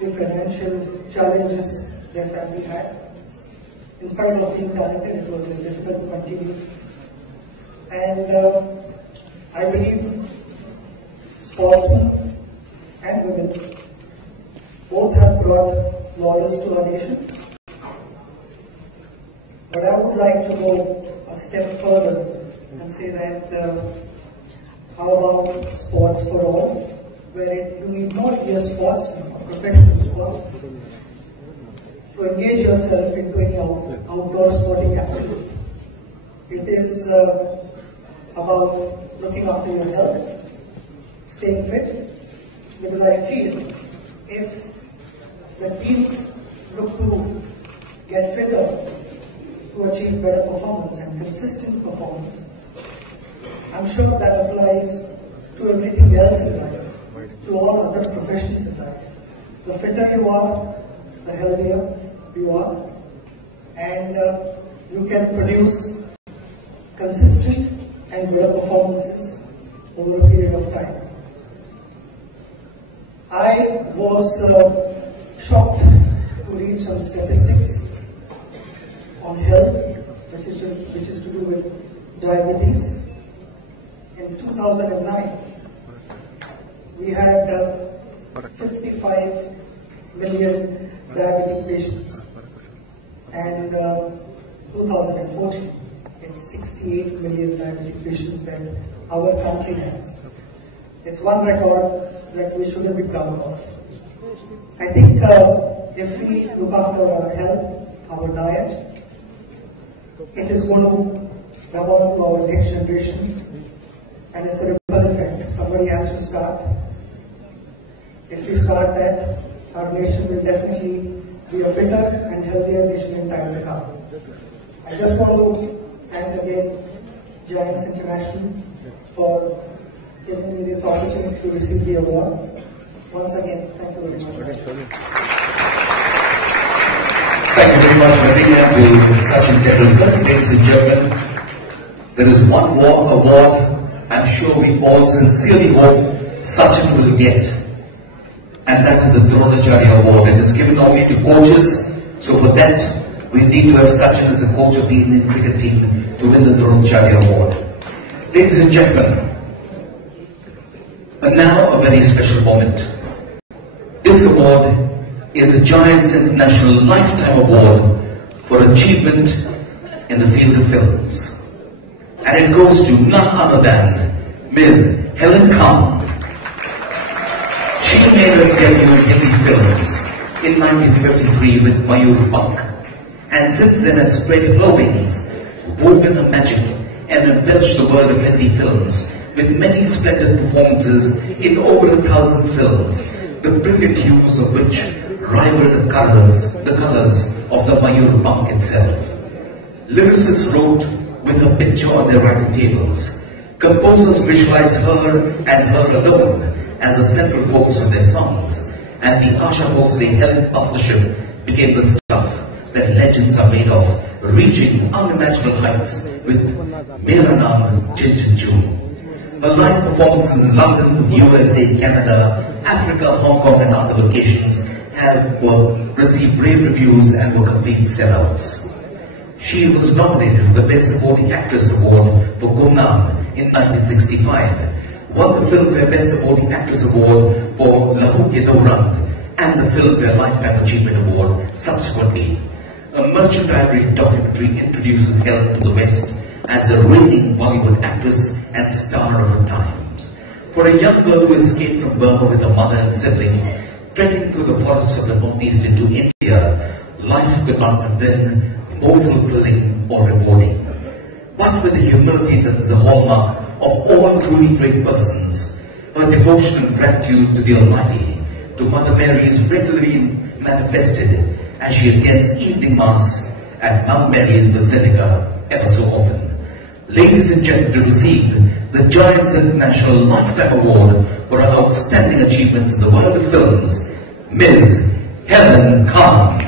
the financial challenges their family had. In spite of being talented, it was difficult to continue. And I believe sportsmen and women both have brought laurels to our nation. But I would like to go a step further and say that how about sports for all, where you need not be a sportsman, a professional sportsman, to engage yourself into any outdoor sporting activity. It is about looking after your health, staying fit, because I feel if the teams look to get fitter to achieve better performance and consistent performance, I'm sure that applies to everything else in life, to all other professions in life. The fitter you are, the healthier you are, and you can produce consistent and better performances over a period of time. I was shocked to read some statistics on health, which is to do with diabetes. In 2009, we had 55 million diabetic patients, and 2014, it's 68 million diabetic patients that our country has. It's one record that we shouldn't be proud of. I think if we look after our health, our diet, it is going to come on to our next generation, and it's a ripple effect. Somebody has to start. If we start that, our nation will definitely be a fitter and healthier nation in time to come. I just want to thank again Giants International for giving me this opportunity to receive the award. Once again, thank you very much. Thank you very much, Bharatiya, to Sachin Tendulkar. Ladies and gentlemen, there is one more award I'm sure we all sincerely hope Sachin will get, and that is the Dronacharya Award. It is given only to coaches, so for that we need to have Sachin as the coach of the Indian cricket team to win the Dronacharya Award. Ladies and gentlemen, but now a very special moment. This award is the Giants International Lifetime Award for achievement in the field of films. And it goes to none other than Ms. Helen Khan. She made her debut in Hindi films in 1953 with Mayur Punk, and since then has spread her wings, woven her magic, and embellished the world of Hindi films with many splendid performances in over 1,000 films, the brilliant hues of which rival the colors of the Mayur Punk itself. Lyricists wrote with her picture on their writing tables. Composers visualized her and her alone as the central focus of their songs, and the Asha Bhosle Health Partnership became the stuff that legends are made of, reaching unimaginable heights with Mera Naam Jit June. Her live performances in London, USA, Canada, Africa, Hong Kong and other locations have received rave reviews and were complete sellouts. She was nominated for the Best Supporting Actress Award for Gumnam in 1965, won the Filmfare Best Supporting Actress Award for Lahu Ke Daurang and the Filmfare Lifetime Achievement Award subsequently. A Merchant Ivory documentary introduces Helen to the West as a reigning Bollywood actress and star of her times. For a young girl who escaped from Burma with her mother and siblings, trekking through the forests of the northeast into India, life could not have been more fulfilling or rewarding. But with the humility that is a hallmark of all truly great persons, her devotion and gratitude to the Almighty, to Mother Mary is regularly manifested as she attends evening mass at Mount Mary's Basilica ever so often. Ladies and gentlemen, to receive the Giants International Lifetime Award for her outstanding achievements in the world of films, Ms. Helen Khan.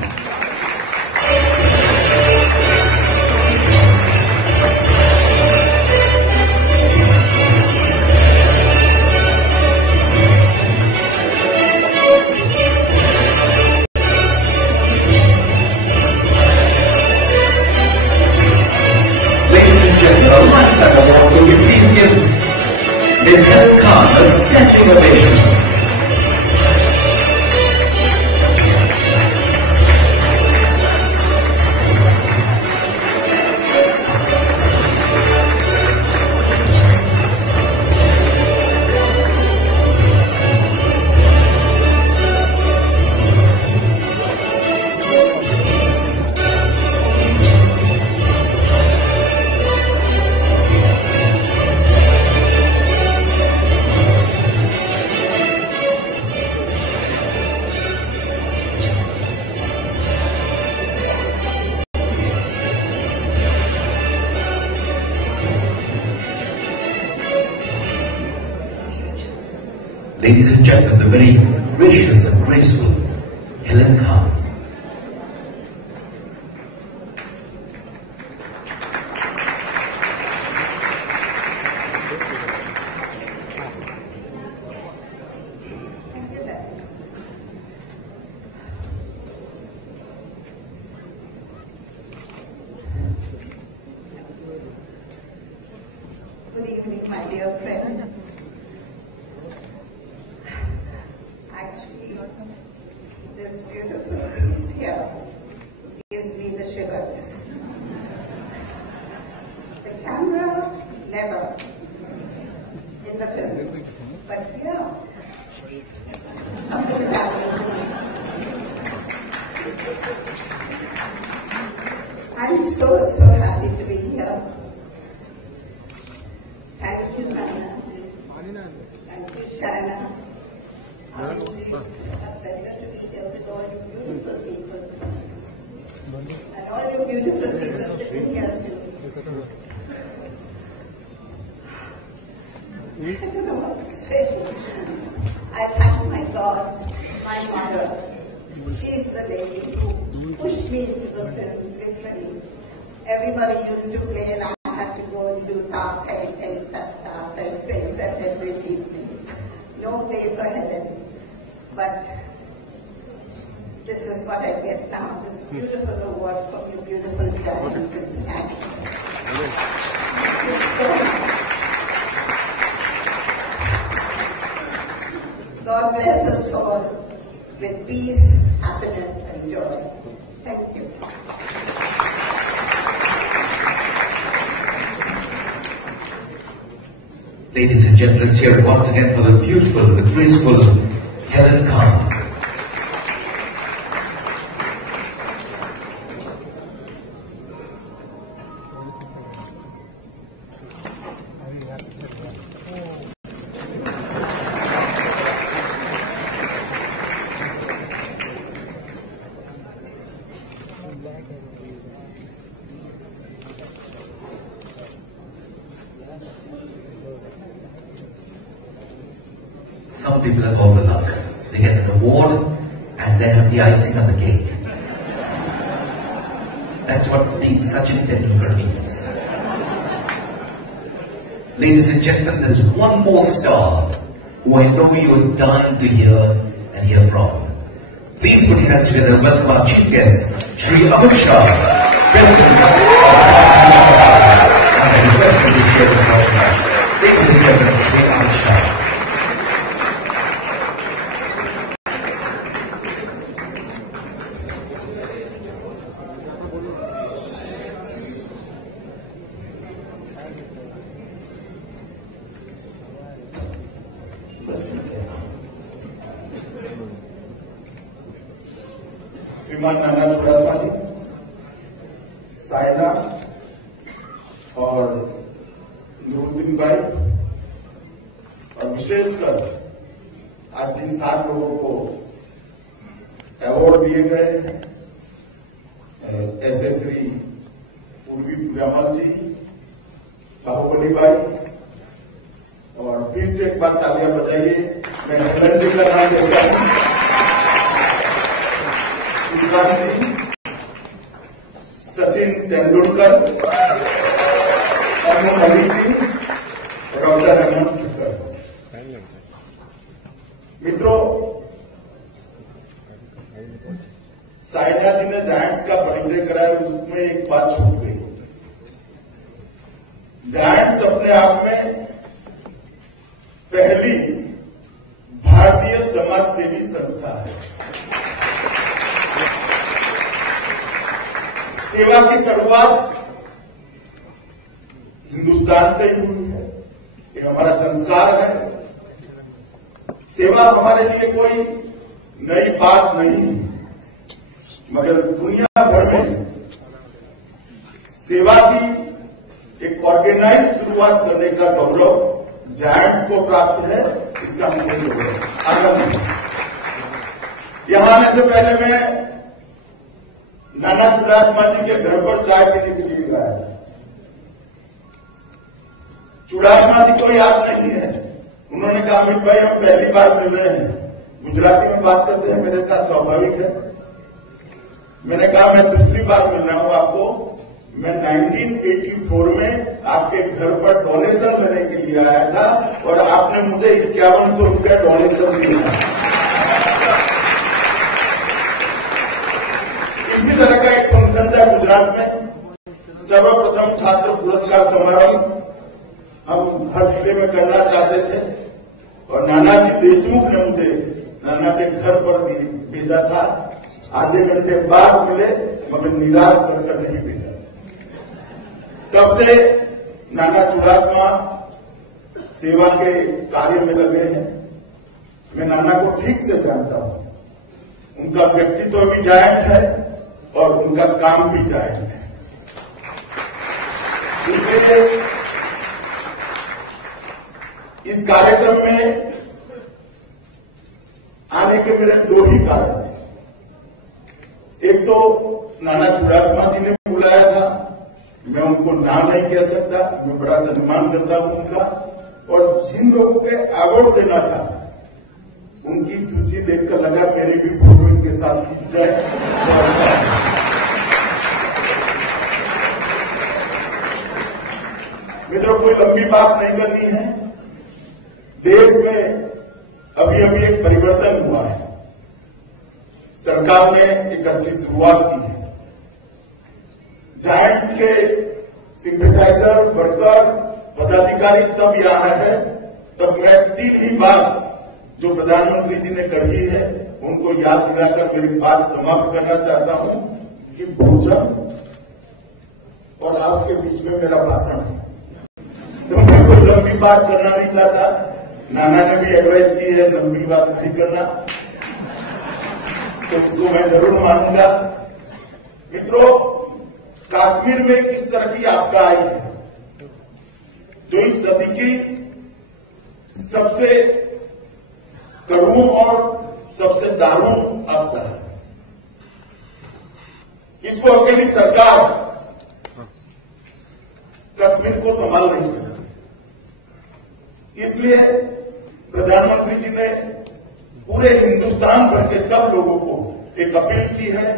Will you please give Ms. Helen Khan a standing ovation? Ladies and gentlemen, the very gracious and graceful Helen Khan. Good evening, my dear friends. Actually, this beautiful piece here gives me the shivers. The camera, never in the film, but here, something is happening. I'm so happy to be here. Thank you, Nana. Thank you, Shana. It's a pleasure to be here with all you beautiful people. And all you beautiful people sitting here too. I don't know what to say. I thank my God, my mother. She's the lady who pushed me into the film, literally. Everybody used to play and I had to go and do that every evening. No play for Helen. But this is what I get now, this beautiful award from you beautiful giants. Thank you so much. God bless us all with peace, happiness and joy. Thank you. Ladies and gentlemen, let's hear it once again for the beautiful, the graceful Helen Khan. Some people have all the luck. They get an award and they have the icing on the cake. That's what being such an Tendulkar means. Ladies and gentlemen, there's one more star who I know you're dying to hear and hear from. Please put your hands together and welcome our chief guest, Shri Amit Shah. President of and the President this year is recognized. Ladies and gentlemen, Shri Amit Shah. श्रीमान नाना चुड़ासमा जी, सायना और नूरुद्दीन भाई और विशेषकर आज जिन 7 लोगों को award दिए गए, ऐसे श्री पूर्वी ब्राह्मण जी, बाहुबली भाई, और फिर से एक बार तालियां बजाइए। मैं हलन जी का नाम लेता हूं, सचिन तेंदुलकर, अनु मलिक जी, डॉक्टर हेमंत। मित्रों, सायना जी ने जायंट्स का परिचय कराया, उसमें एक बात छूट गई। जायंट्स अपने आप में पहली भारतीय समाज सेवी संस्था है। सेवा की शुरुआत हिंदुस्तान से ही हुई है, ये हमारा संस्कार है। सेवा हमारे लिए कोई नई बात नहीं है, मगर दुनिया भर में सेवा की एक ऑर्गेनाइज शुरुआत करने का गौरव जायंट्स को प्राप्त है। इसका मुझे आनंद है। यहां आने से पहले मैं नाना चुड़ासमा जी के घर पर चाय पीने के लिए गया। चुड़ासमा जी को याद नहीं है। उन्होंने कहा, अमित भाई हम पहली बार मिल रहे हैं, गुजराती में बात करते हैं, मेरे साथ स्वाभाविक है। मैंने कहा मैं दूसरी बार मिल रहा हूं आपको। मैं 1984 में आपके घर पर डोनेशन लेने के लिए आया था और आपने मुझे 5100 रुपया डोनेशन दिया। इसी तरह का एक फंक्शन था गुजरात में, सर्वप्रथम छात्र पुरस्कार समारोह हम हर जिले में करना चाहते थे और नानाजी देशमुख ने मुझे नाना के घर पर भेजा था। आधे घंटे बाद मिले, मगर निराश करके नहीं भेजा। तब से नाना चुड़ासमा सेवा के कार्य में लगे हैं। मैं नाना को ठीक से जानता हूं। उनका व्यक्तित्व भी जायंट है और उनका काम भी जायंट है। इसलिए इस कार्यक्रम में आने के मेरे 2 ही कारण हैं। एक तो नाना चुड़ासमा जी ने बुलाया था, मैं उनको नाम नहीं कह सकता, मैं बड़ा सम्मान करता हूं उनका। और जिन लोगों के अवार्ड देना था, उनकी सूची देखकर लगा मेरी भी फोटो इनके साथ खींच जाए। मित्रों, कोई लंबी बात नहीं करनी है। देश में अभी एक परिवर्तन हुआ है। सरकार ने एक अच्छी शुरुआत की है। जायंट के सिंपैथाइजर, वर्कर, पदाधिकारी सब यहां है। तब मैं 3 ही बात जो प्रधानमंत्री जी ने कही है उनको याद दिलाकर मेरी बात समाप्त करना चाहता हूं कि भोजन और आपके बीच में मेरा भाषण है। तो मैं कोई लंबी बात करना नहीं चाहता। नाना ने भी एडवाइस की है लंबी बात नहीं करना, तो उसको मैं जरूर मानूंगा। मित्रों, कश्मीर में किस तरह की आपदा आई है, जो इस सदी की सबसे कड़ू और सबसे दारुण आपदा है। इसको अकेली सरकार कश्मीर को संभाल नहीं सकती। इसलिए प्रधानमंत्री जी ने पूरे हिंदुस्तान भर के सब लोगों को एक अपील की है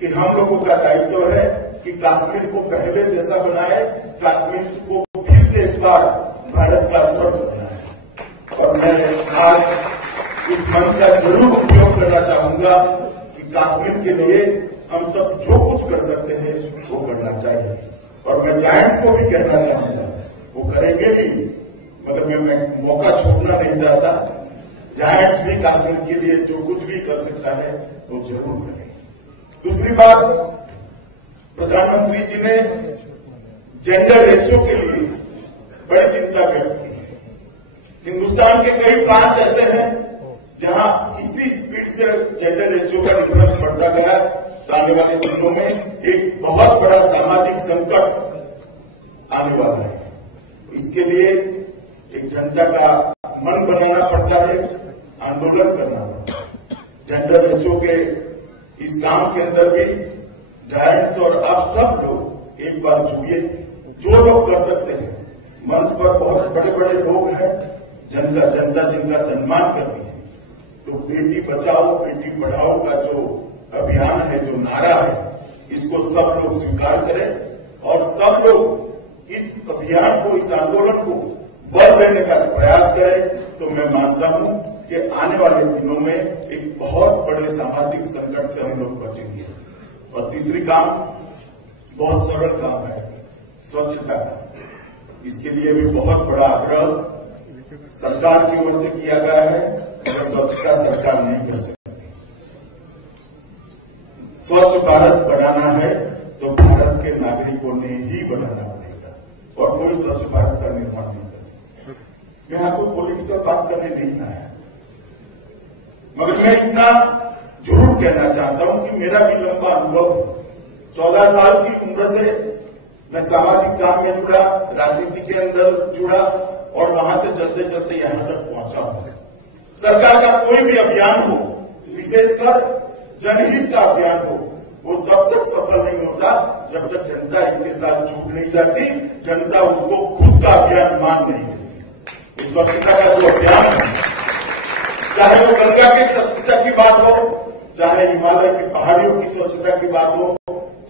कि हम लोगों का दायित्व है कि कश्मीर को पहले जैसा बनाए, कश्मीर को फिर से एक बार भारत का स्वर्ग बनाए। और मैं आज इस मंच का जरूर उपयोग करना चाहूंगा कि कश्मीर के लिए हम सब जो कुछ कर सकते हैं वो करना करना चाहिए। और मैं जायंट्स को भी कहना चाहूंगा, वो करेंगे ही, मगर मैं मौका छोड़ना नहीं चाहता। जायंट्स भी कश्मीर के लिए जो कुछ भी कर सकता है वो जरूर करें। दूसरी बात, प्रधानमंत्री जी ने जेंडर रेशियो के लिए बड़ी चिंता व्यक्त की है। हिंदुस्तान के कई प्रांत ऐसे हैं जहां इसी स्पीड से जेंडर रेशियो का डिफरेंस बढ़ता गया, तो आने वाले दिनों में एक बहुत बड़ा सामाजिक संकट आने वाला है। इसके लिए एक जनता का मन बनाना पड़ता है, आंदोलन करना पड़ता है। जेंडर रेशियो के इस काम के अंदर भी जायंट्स और आप सब लोग एक बार जुड़िए। जो लोग कर सकते हैं, मंच पर बहुत बड़े बड़े लोग हैं, जनता जिनका सम्मान करती है, तो बेटी बचाओ बेटी पढ़ाओ का जो अभियान है, जो नारा है, इसको सब लोग स्वीकार करें और सब लोग इस अभियान को, इस आंदोलन को बल देने का प्रयास करें। तो मैं मानता हूं कि आने वाले दिनों में एक बहुत बड़े सामाजिक संकट से हम लोग बचेंगे। और तीसरी काम बहुत सरल काम है, स्वच्छता का। इसके लिए भी बहुत बड़ा आग्रह सरकार की ओर से किया गया है, अगर स्वच्छता सरकार नहीं कर सकती। स्वच्छ भारत बनाना है तो भारत के नागरिकों ने ही बनाना पड़ेगा, और कोई स्वच्छ भारत का निर्माण नहीं कर सकता। मैं आपको पॉलिटिकल बात करने नहीं आया, मगर मैं इतना जरूर कहना चाहता हूं कि मेरा भी लंबा अनुभव, 14 साल की उम्र से मैं सामाजिक काम में जुड़ा, राजनीति के अंदर जुड़ा, और वहां से चलते चलते यहां तक पहुंचा हूं। सरकार का कोई भी अभियान हो, विशेषकर जनहित का अभियान हो, वो तब तक सफल नहीं होता जब तक जनता इसके साथ छूट नहीं जाती, जनता उसको खुद का अभियान मान नहीं देती। स्वच्छता का जो अभियान है, चाहे वो गंगा की स्वच्छता की बात हो, चाहे हिमालय की पहाड़ियों की स्वच्छता की बात हो,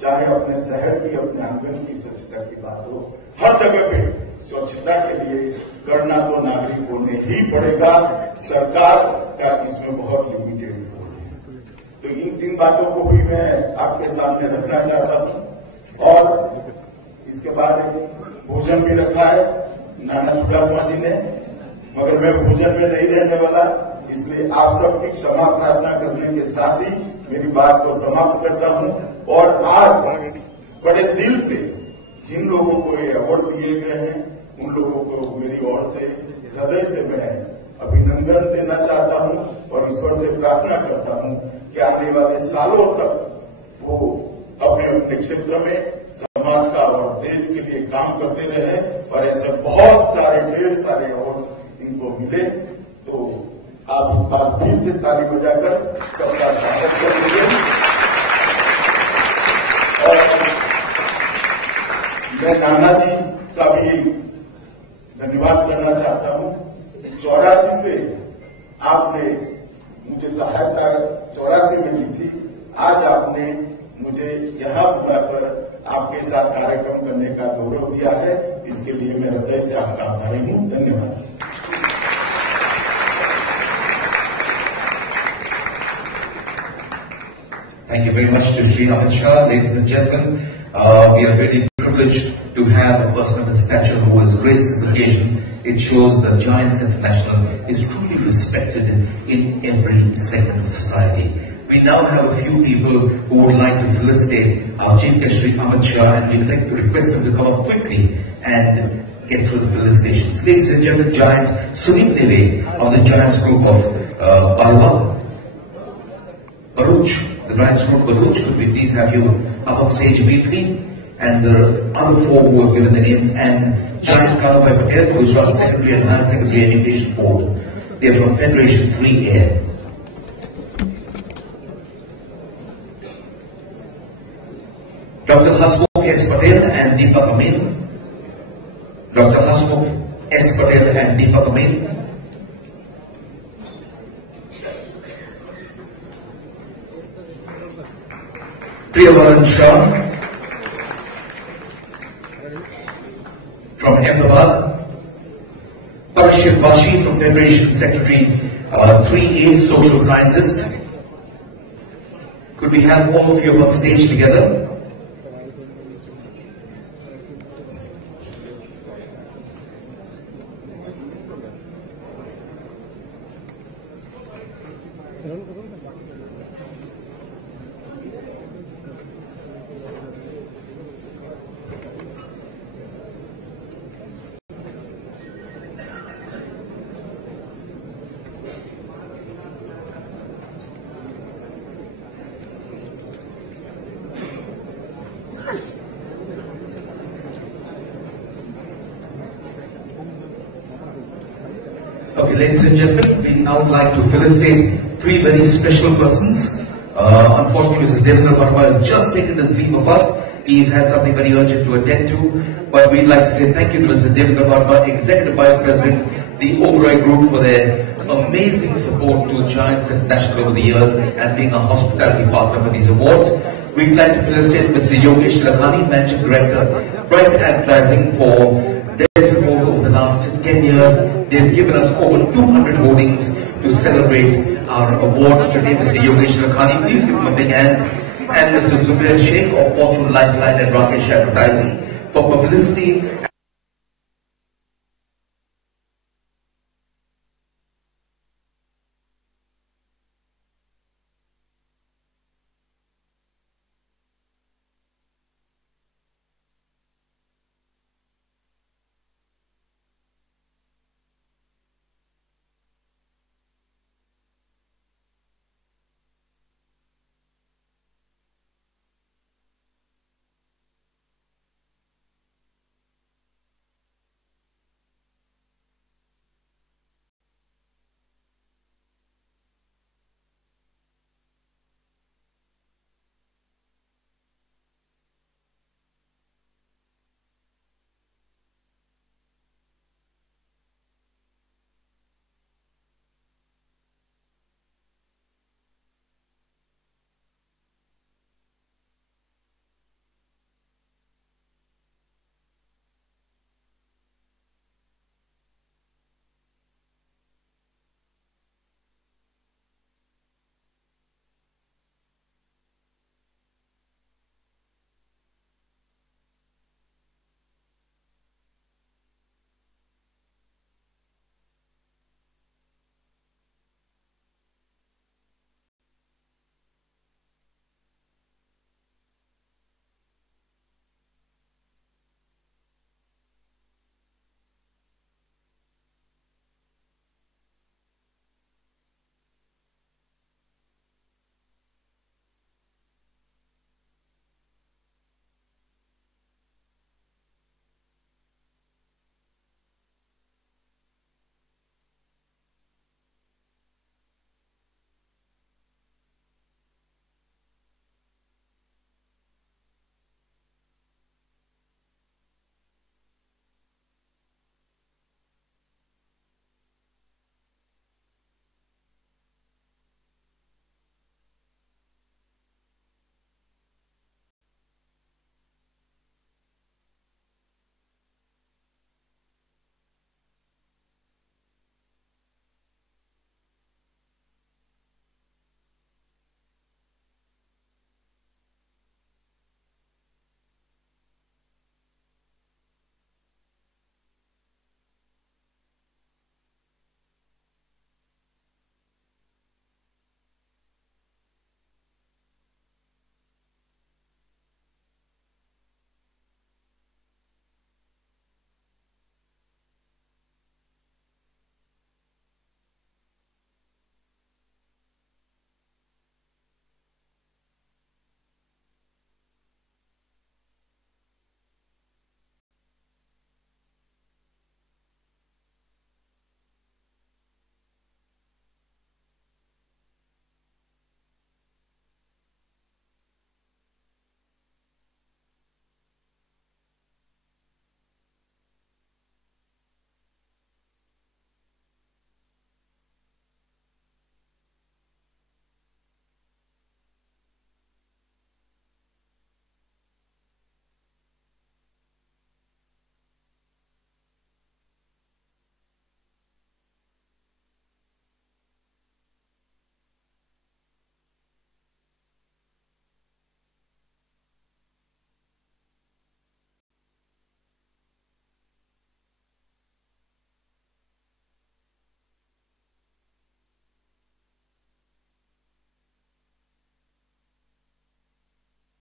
चाहे अपने शहर की, अपने आंगन की स्वच्छता की बात हो, हर जगह पे स्वच्छता के लिए करना तो नागरिकों ने ही पड़ेगा। सरकार का इसमें बहुत लिमिटेड रोल है। तो इन 3 बातों को भी मैं आपके सामने रखना चाहता हूं। और इसके बाद भोजन भी रखा है नाना चुड़ासमा जी ने, मगर मैं भोजन में नहीं रहने वाला, इसलिए आप सबकी क्षमा प्रार्थना करने के साथ ही मेरी बात को समाप्त करता हूं। और आज बड़े दिल से जिन लोगों को ये अवार्ड दिए गए हैं, उन लोगों को मेरी ओर से, हृदय से मैं अभिनंदन देना चाहता हूं और ईश्वर से प्रार्थना करता हूं कि आने वाले सालों तक वो अपने अपने क्षेत्र में समाज का और देश के लिए काम करते रहे, और ऐसे बहुत सारे, ढेर सारे अवार्ड इनको मिले। तो आप एक बार फिर से ताली बजाकर सबका स्वागत करेंगे। और मैं नाना जी का भी धन्यवाद करना चाहता हूं। 84 से आपने मुझे सहायता 84 में दी थी, आज आपने मुझे यहां बुलाकर आपके साथ कार्यक्रम करने का गौरव दिया है, इसके लिए मैं हृदय से आपका आभारी हूं। धन्यवाद। Thank you very much to Shri Amit Shah. Ladies and gentlemen, we are very privileged to have a person of his stature who has graced this occasion. It shows that Giants International is truly respected in every segment of society. We now have a few people who would like to felicitate our Chief Guest Shri Amit Shah, and we'd like to request him to come up quickly and get through the felicitations. Ladies and gentlemen, Giant Sunil Deve of the Giants group of Baruch. The Giants group Baruch, could we please have you up on stage briefly? And the other 4 who have given the names, and Giant Kalabhai Patel, who is from the Secretary and Higher Secretary Education Board. They are from Federation 3 Air. Dr. Hasmukh S. Patel and Deepak Amin. Dr. Hasmukh S. Patel and Deepak Amin. Priyavaran Shah from Ahmedabad. Parashit Vashi from Federation Secretary 3A Social Scientist. Could we have all of you on stage together? Okay, ladies and gentlemen, we now would like to felicitate three very special persons. Unfortunately, Mrs. Devendra Verma has just taken his leave of us. He's had something very urgent to attend to. But we'd like to say thank you to Mrs. Devendra Verma, Executive Vice President, the Oberoi Group, for their amazing support to Giants International over the years and being a hospitality partner for these awards. We'd like to felicitate Mr. Yogesh Lakhani, Managing Director, Bright Advertising, for their support over the last 10 years. They've given us over 200 hoardings to celebrate our awards today. Mr. Yogesh Lakhani, please give him a big hand. And Mr. Zubair Sheikh of Fortune Lifeline and Rakesh Advertising for publicity